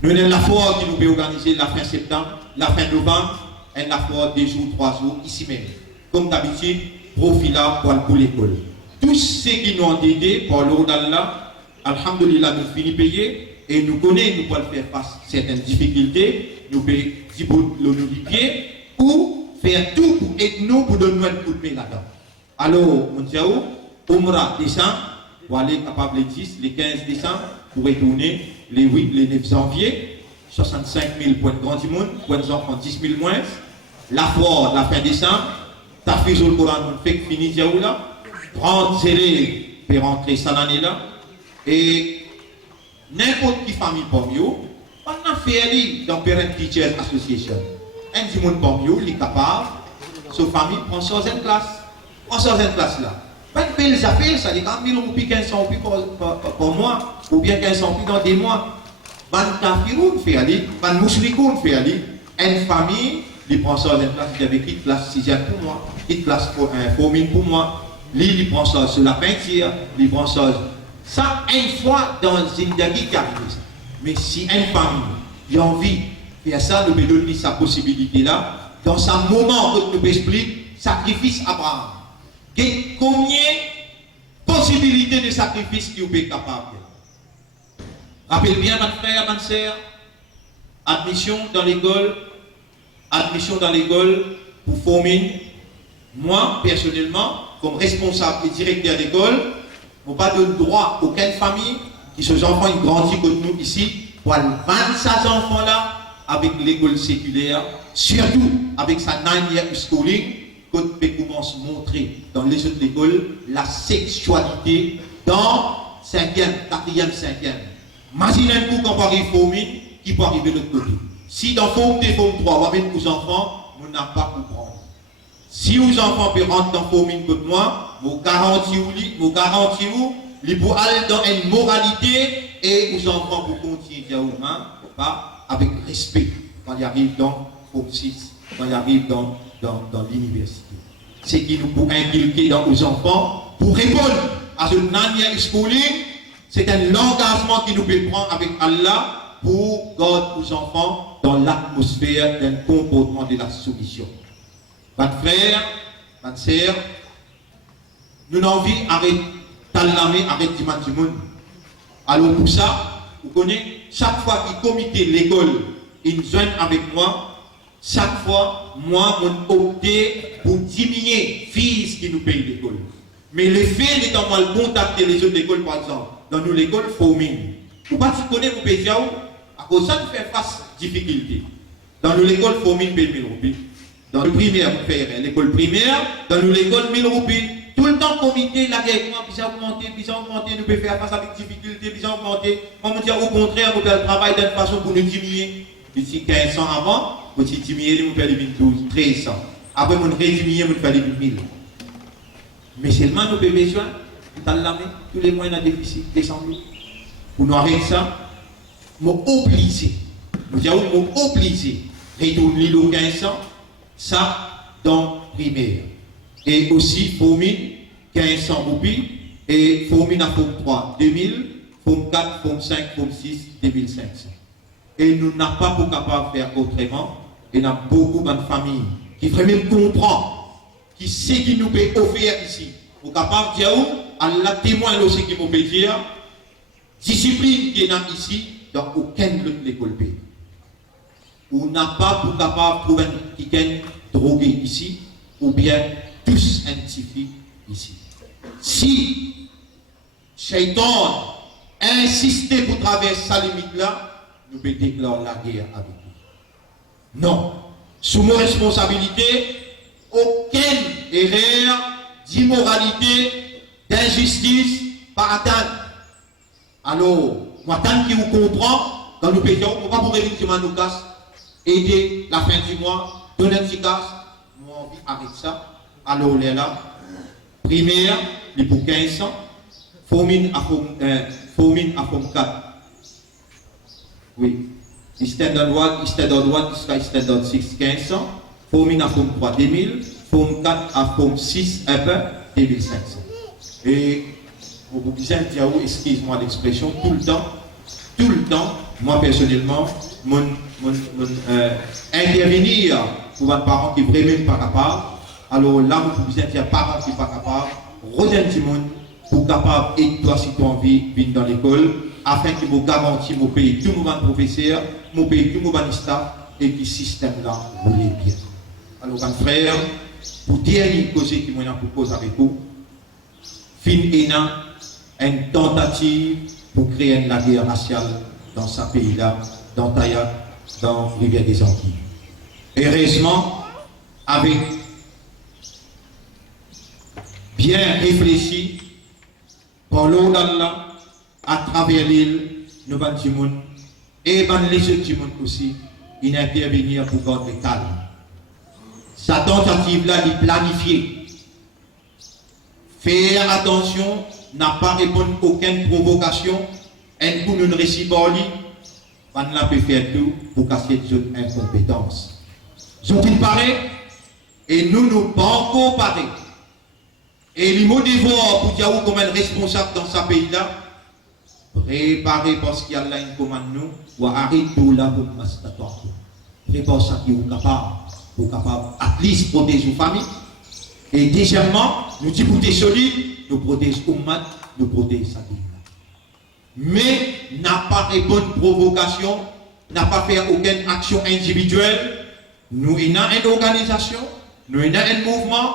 Nous avons la foire qui nous peut organiser la fin septembre, la fin novembre, et la foire 2 jours, 3 jours, ici même. Comme d'habitude, profit là pour l'école. Tous ceux qui nous ont aidés par l'ordre d'Allah, alhamdulillah, nous finissons payer et nous connaissons, nous pouvons faire face à certaines difficultés, nous pouvons dire nos pieds ou faire tout pour aider nous pour donner un coup de main là-dedans. Alors, on dit Umrah décembre, pour aller capable les 10, les 15 décembre, pour retourner les 8, les 9 janvier, 65 000 pour le grand du monde, pour les enfants 10 000 moins, la foire la fin décembre, Tahfiz le Coran, on fait que finit là, 30 élèves pour rentrer cette année-là, et n'importe qui famille parmi eux, on a fait dans Parent Teachers Association. Un du monde parmi eux, il est capable, sa famille prend ça en classe. On sort cette classe là. Pas de belles affaires, ça dit quand 1000 roupies, 1500 roupies pour mois, ou bien 1500 roupies dans des mois. Ban kafiroun fait aller, ban mouchlikoun fait aller. Une famille, il prend ça cette classe, il avait une classe 6e pour moi, une classe pour mine pour moi. Il prend ça sur la peinture, il prend ça. Ça, une fois dans une dagi qui arrive. Mais si une famille a envie de faire ça, nous peut donner sa possibilité là, dans un moment où nous explique sacrifice Abraham. Combien de possibilités de sacrifice qui vous êtes capable? Rappelez bien, mon frère, ma soeur, admission dans l'école pour former. Moi, personnellement, comme responsable et directeur d'école, je n'ai pas de droit à aucune famille qui ces enfants ils grandissent comme nous ici pour aller vendre ces enfants-là avec l'école séculaire, surtout avec sa 9-year schooling. Quand on commence à montrer dans les autres écoles la sexualité dans 5e, 4e, 5e. Imaginez-vous quand on arrive au mine, qui peut arriver de l'autre côté. Si dans Forme 2, Forme 3, on va mettre aux enfants, on n'a pas comprendre. Si aux enfants peuvent rentrer dans Forme 1 comme moi, je garantis vous, ils pourront aller dans une moralité et aux enfants pour continuer pas avec respect quand ils arrivent dans Forme 6, quand ils arrivent dans l'université. C'est qui nous pour inculquer dans nos enfants, pour répondre à ce dernier schooling, C'est un engagement qui nous peut prendre avec Allah pour garder nos enfants dans l'atmosphère d'un comportement de la soumission. Votre frère, votre sœur, nous n'avons envie d'arrêter d'arrêter d'arrêter du monde. Alors pour ça, vous connaissez, chaque fois qu'il comité l'école, il joint avec moi, chaque fois, moi, on opté pour diminuer les filles qui nous payent l'école. Mais le fait d'étant mal contacter les autres écoles, par exemple, dans nous l'école, il faut mine. Vous pas connaître vous payez à cause de ça, nous faisons face à difficulté. Dans nous l'école, il faut mine payer 1000 roupies. Dans le primaire, vous payez l'école primaire, dans nous l'école, 1000 roupies. Tout le temps, comité, la guerre, puis ça augmenté, nous pouvons faire face avec difficulté, puis ça augmenté. Comment dire, au contraire, nous faisons le travail d'une façon pour nous diminuer. D'ici 15 ans avant, nous diminuer, nous faisons 12, 1300. Après, nous réduisons, nous faisons 1000. Mais seulement nous avons besoin de la main, tous les moyens de déficit, descendus. Pour nous arrêter ça, nous obligés. Nous avons obligé de retourner le 1500, ça dans primaire. Et aussi, Formine, 1500 roupies, et Formine à Forme 3, 2000, Forme 4, Forme 5, Forme 6, 2500. Et nous n'avons pas pour capable de faire autrement, et nous avons beaucoup de familles qui vraiment comprennent qui sait qui nous peut offrir ici. Pour capable de dire, Allah témoigne aussi qui nous peut dire, discipline qui est là ici, dans aucune autre école pays. On n'a pas pour capable de trouver quelqu'un drogué ici, ou bien tous scientifiques ici. Si Shaitan insiste pour traverser sa limite là, nous pouvons déclarer la guerre avec lui. Non. Sous nos responsabilités, aucune erreur d'immoralité, d'injustice, par atteindre. Alors, moi, tant que vous comprenez, quand nous payons, on va pour éviter nous casse, aider la fin du mois, donner un petit casse, moi, envie avec ça. Alors, on est là. Primaire, il pour 1500, Formine à Forme 4. Oui. Standard 1, Standard 1, Standard 6, 1500. Formine à Forme 3, 2000. Forme 4 à Forme 6, 2500. Et vous disais, excuse-moi l'expression, tout le temps, moi personnellement, intervenir pour un parent qui est vraiment pas capable. Alors là, vous pouvez dire parent qui n'est pas capable, redonne du monde pour capable et toi si tu as envie de venir dans l'école, afin que vous garantissiez mon pays, tout le monde professeur, mon pays, tout le monde staff, et que ce système-là roule bien. Alors, mon frère, pour dire une cause qui m'a proposé avec vous, fin une tentative pour créer une guerre raciale dans ce pays-là, dans Taïak, dans Rivière des Antilles. Heureusement, avec bien réfléchi, par l'eau d'Allah, à travers l'île, nous avons du monde, et les autres du monde aussi, il intervenir pour garder le calme. Sa tentative-là est planifiée. Faire attention, n'a pas répondu à aucune provocation, et pour nous réciter, on peut faire tout pour casser cette incompétence. Je vous pareil, et nous banquons pareil. Et les mots devoir pour dire comme un responsable dans ce pays-là, préparez parce qu'il y a là une commande nous, ou arrêtez tout là pour m'astatoire. Préparez ça qui est capable, pour capable, à least protéger vos familles. Et deuxièmement, nous disons pour être solide, nous protégeons Ummat, nous protégeons sa vie. Mais n'a pas de bonne provocation, n'a pas fait aucune action individuelle. Nous avons une organisation, nous avons un mouvement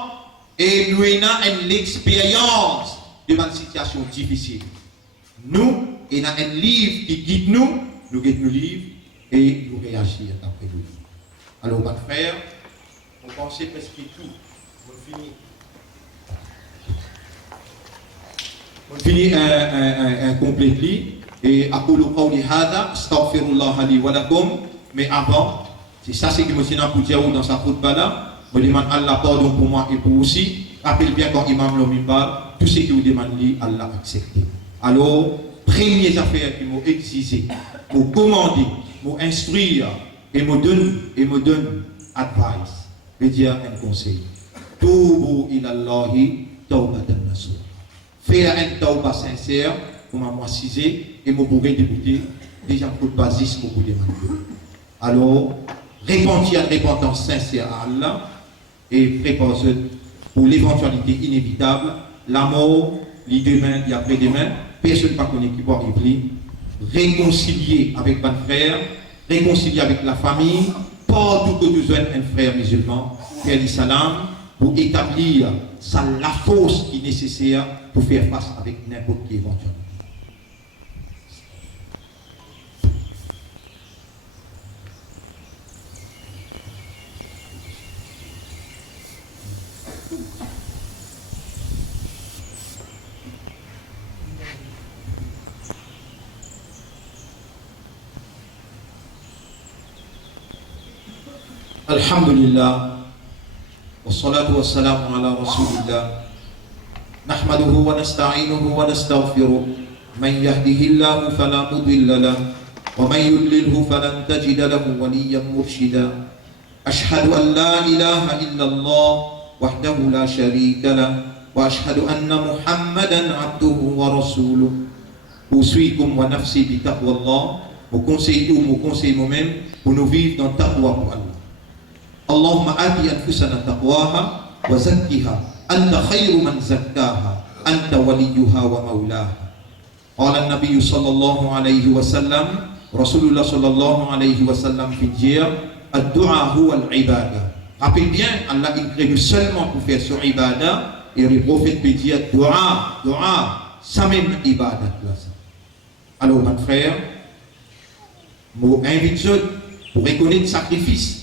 et nous avons l'expérience devant une situation difficile. Nous avons un livre qui guide nous guide nos livres et nous réagissons après le livre. Alors, mon frère, on pensait presque tout. On finit un complet livre et aqulu qawli hada astaghfirullah li wa lakum, mais avant c'est ça c'est que monsieur n'a pour dire dans sa khutbah là, je demande Allah pardon pour moi et pour vous aussi. Rappelez bien quand imam le mimbar, tout ce que vous demandez Allah accepte. Alors premières affaires qui m'ont exigé pour commander, pour instruire et me donne advice, veut dire un conseil. Tubu ila Allahi tawbatan nasuha. Faire un tawbah sincère pour m'a cisé et mon bourré débuté, déjà pour le basis, mon bout de alors, répondez à repentance sincère à Allah et préparez pour l'éventualité inévitable, la mort, les demain et après-demain, personne ne connaît qui peut arriver, réconcilier avec votre frère, réconcilier avec la famille, partout que nous avons un frère musulman, faire salam, pour établir la force qui est nécessaire pour faire face avec n'importe qui éventuellement. Alhamdulillah, wassalatu wassalamu ala rasulillah, nahmaduhu wa nasta'inuhu wa nastaghfiruh, man yahdihillahu fala mudilla lahu, wa man yudlilhu falan tajida lahu waliyyan murshida. Ashhadu an la ilaha illallah wahdahu la sharika lahu, wa ashhadu anna Muhammadan abduhu wa rasuluh. Usikum wa nafsi bi taqwallah, vous conseillez moi-même pour nous vivre dans taqwa pour Allah. اللهم آت أنفسنا تقواها وزكها أنت خير من زكاها أنت وليها ومولاها. قال النبي صلى الله عليه وسلم رسول الله صلى الله عليه وسلم في dire الدعاء هو العبادة. Rappelez bien, Allah il crée seulement pour faire son ibadah et le prophète peut dire dua, ça même ibadah là. Alors mon frère, moi invite pour reconnaître le sacrifice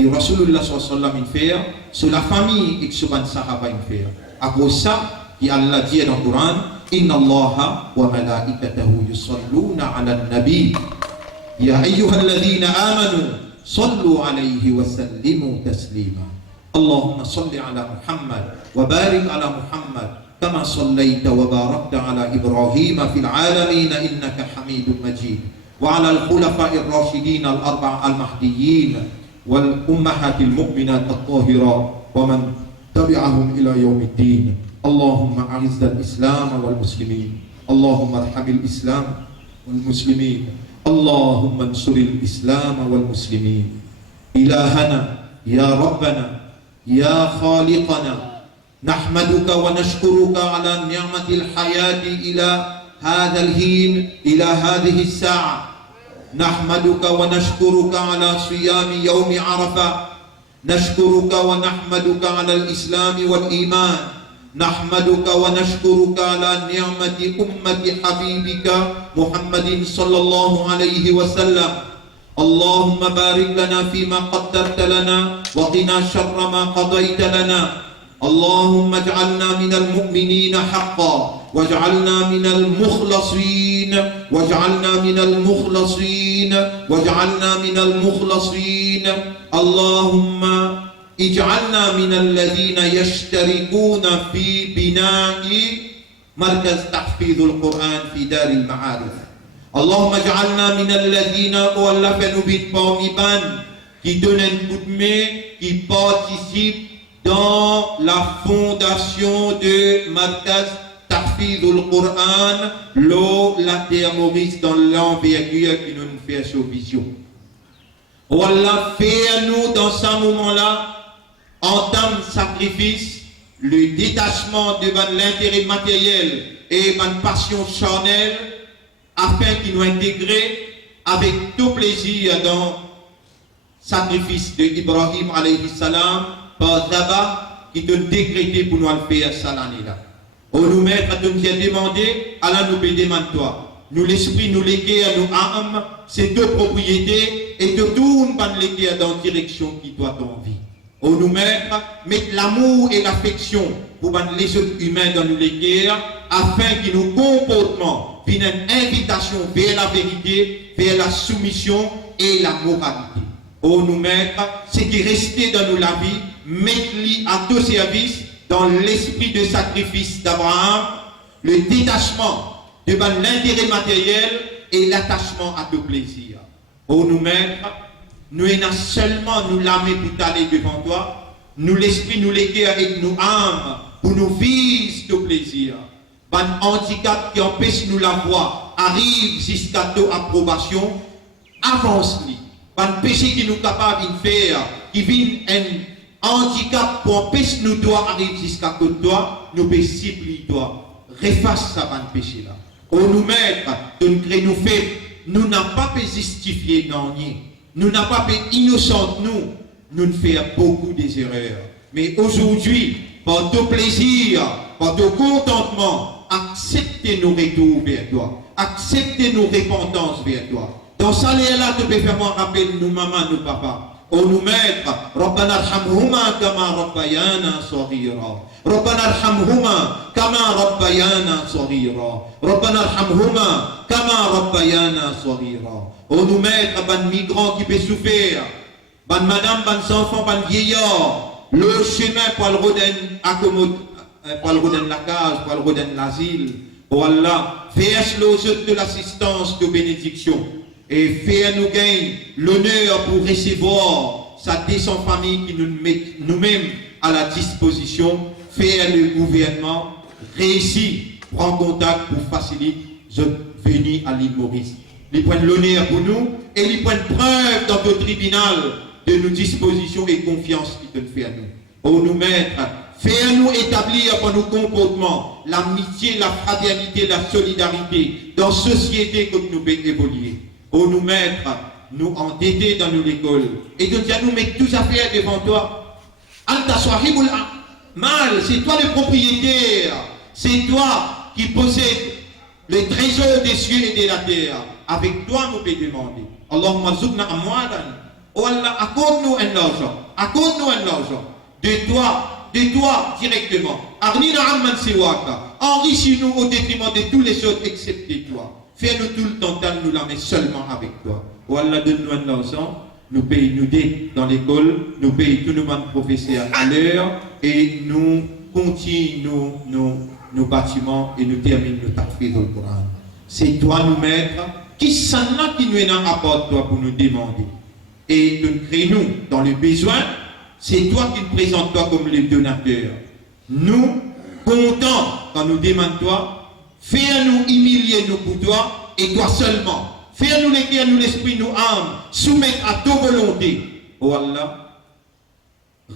et Rasulullah sallallahu alayhi wa sallam sur la famille et sur les sahaba faire. À cause ça, qui Allah dit dans le Coran, Inna Allaha wa malaikatahu yusalluna ala nabi. Ya ayyuhalladhina amanu sallu alayhi wa sallimu taslima. Allahumma salli ala Muhammad wa barik ala Muhammad kama sallaita wa barakta ala Ibrahim fil alamin innaka hamidun majid. Wa ala al-khulafa'i ar-rashidin al-arba'a al-mahdiyyin والأمهات المؤمنات الطاهرات ومن تبعهم إلى يوم الدين. اللهم أعز الإسلام والمسلمين، اللهم ارحم الإسلام والمسلمين، اللهم انصر الإسلام والمسلمين. إلهنا يا ربنا يا خالقنا نحمدك ونشكرك على نعمة الحياة إلى هذا الحين إلى هذه الساعة. نحمدك ونشكرك على صيام يوم عرفة، نشكرك ونحمدك على الإسلام والإيمان، نحمدك ونشكرك على نعمة أمة حبيبك محمد صلى الله عليه وسلم. اللهم بارك لنا فيما قدرت لنا وقنا شر ما قضيت لنا. اللهم اجعلنا من المؤمنين حقا واجعلنا من المخلصين واجعلنا من المخلصين واجعلنا من المخلصين. اللهم اجعلنا من الذين يشتركون في بناء مركز تحفيظ القرآن في دار المعارف. اللهم اجعلنا من الذين أولفوا بالطامبان qui donnent un coup de main, qui participent dans la fondation de Markaz Tahfidul Quran, l'eau, la terre Maurice dans l'envergure qui nous fait sur vision. Oh Allah, fais-nous dans ce moment-là, en tant que sacrifice, le détachement de l'intérêt matériel et de passion charnelle, afin qu'il nous intègre avec tout plaisir dans le sacrifice de Ibrahim alayhi salam, par Zaba qui te décrété pour nous le faire ça l'année-là. On nous met à nous demander, Allah nous peut demander toi. Nous l'esprit, nous léguer à nous âmes, c'est deux propriétés et de tout nous léguer dans la direction qui doit envie. On nous met mettre l'amour et l'affection pour les autres humains dans nous léguer afin que nos comportements viennent une invitation vers la vérité, vers la soumission et la moralité. On nous met ce qui restait dans nous la vie, mettre-les à tout service dans l'esprit de sacrifice d'Abraham, le détachement de l'intérêt matériel et l'attachement à tout plaisir. On nous met, nous n'avons seulement nous l'âme pour aller devant toi, nous l'esprit nous léguer avec nos âmes pour nous vivre tout plaisir. un handicap qui empêche nous la voix, arrive jusqu'à ton approbation, avance-lui. Un péché qui nous capable de faire, qui vient un handicap pour empêcher nous doit arriver jusqu'à côté de toi, nous pouvons supplier toi, refasse ça, un péché là. Ou nous mettre, de nous créer nous faibles, nous n'avons pas pu justifier non rien. Nous n'avons pas pu innocents nous ne faisons beaucoup des erreurs. Mais aujourd'hui, par ton plaisir, par ton contentement, acceptez nos retours vers toi. Acceptez nos repentances vers toi. Dans ça, là, tu peux faire rappeler nous, maman, nous, papa. Ou nous mettre, Rabbana arhamhuma kama rabbayana saghira. Rabbana arhamhuma kama rabbayana saghira. Rabbana arhamhuma kama rabbayana saghira. Ou nous mettre, ban migrant qui peut souffrir, ban madame, ban enfant, ban vieillard, le chemin pour le roden accommode, pour le roden la case, pour le roden l'asile. Oh Allah, fais-le de l'assistance de bénédiction. Et fais-nous gagner l'honneur pour recevoir sa décente famille qui nous met nous-mêmes à la disposition. Fais le gouvernement réussi, prend contact pour faciliter de venir à l'île Maurice. Il prend l'honneur pour nous et il prend preuve dans le tribunal de nos dispositions et confiance qu'il te fait à nous. Pour nous mettre, fais-nous établir par nos comportements l'amitié, la fraternité, la solidarité dans la société que nous pouvons évoluer. Pour nous mettre, nous endetter dans nos écoles et de dire nous mettre tous affaires devant toi. Mal, c'est toi le propriétaire, c'est toi qui possède le trésor des cieux et de la terre. Avec toi, nous pouvons demander. Allahumma zubna amwalan. Oh Allah, accorde-nous un argent. Accorde-nous un argent. De toi directement. Arnina amman siwaka. Enrichis-nous au détriment de tous les autres excepté toi. Fais-nous tout le temps, nous la mets seulement avec toi. Oh Allah, donne-nous un argent. Nous payons nous dès dans l'école. Nous payons tous nos professeurs à l'heure. Et nous continuons nos bâtiments et nous terminons nos tafsir au Coran. C'est toi nous maître. Qui s'en a qui nous apporte toi pour nous demander. Et nous créons dans le besoin. C'est toi qui nous présentes toi comme le donateur. Nous, contents quand nous demandons toi. Fais-nous humilier nous pour toi et toi seulement. Fais-nous les cœurs, nous l'esprit, nous âmes, soumettre à ta volonté. Oh Allah,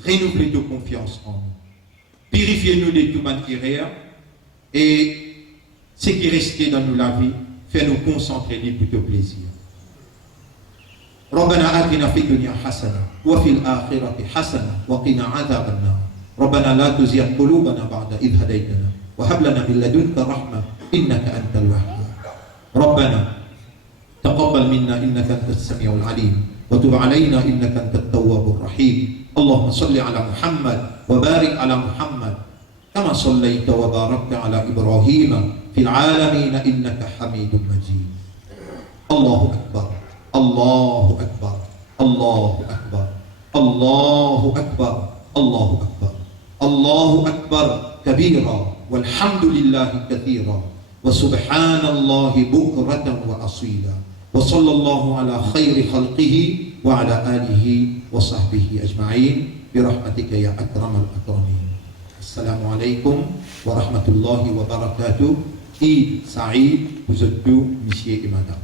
renouvelez ta confiance en nous. Purifiez-nous de tout matière et ce qui restait dans nous la vie, fais-nous concentrer pour ton plaisir. ربنا آتنا في الدنيا حسنة وفي الآخرة حسنة وقنا عذاب النار. ربنا لا تزغ قلوبنا بعد إذ هديتنا وهب لنا من لدنك رحمة إنك أنت الوهاب. ربنا تقبل منا إنك أنت السميع العليم وتب علينا إنك أنت التواب الرحيم. اللهم صل على محمد وبارك على محمد كما صليت وباركت على إبراهيم في العالمين إنك حميد مجيد. الله أكبر الله أكبر الله أكبر الله أكبر الله أكبر الله أكبر كبيرا والحمد لله كثيرا وسبحان الله بكرة وأصيلا وصلى الله على خير خلقه وعلى آله وصحبه أجمعين برحمتك يا أكرم الأكرمين. السلام عليكم ورحمة الله وبركاته. Eid Saïd, vous êtes tous, messieurs et madame.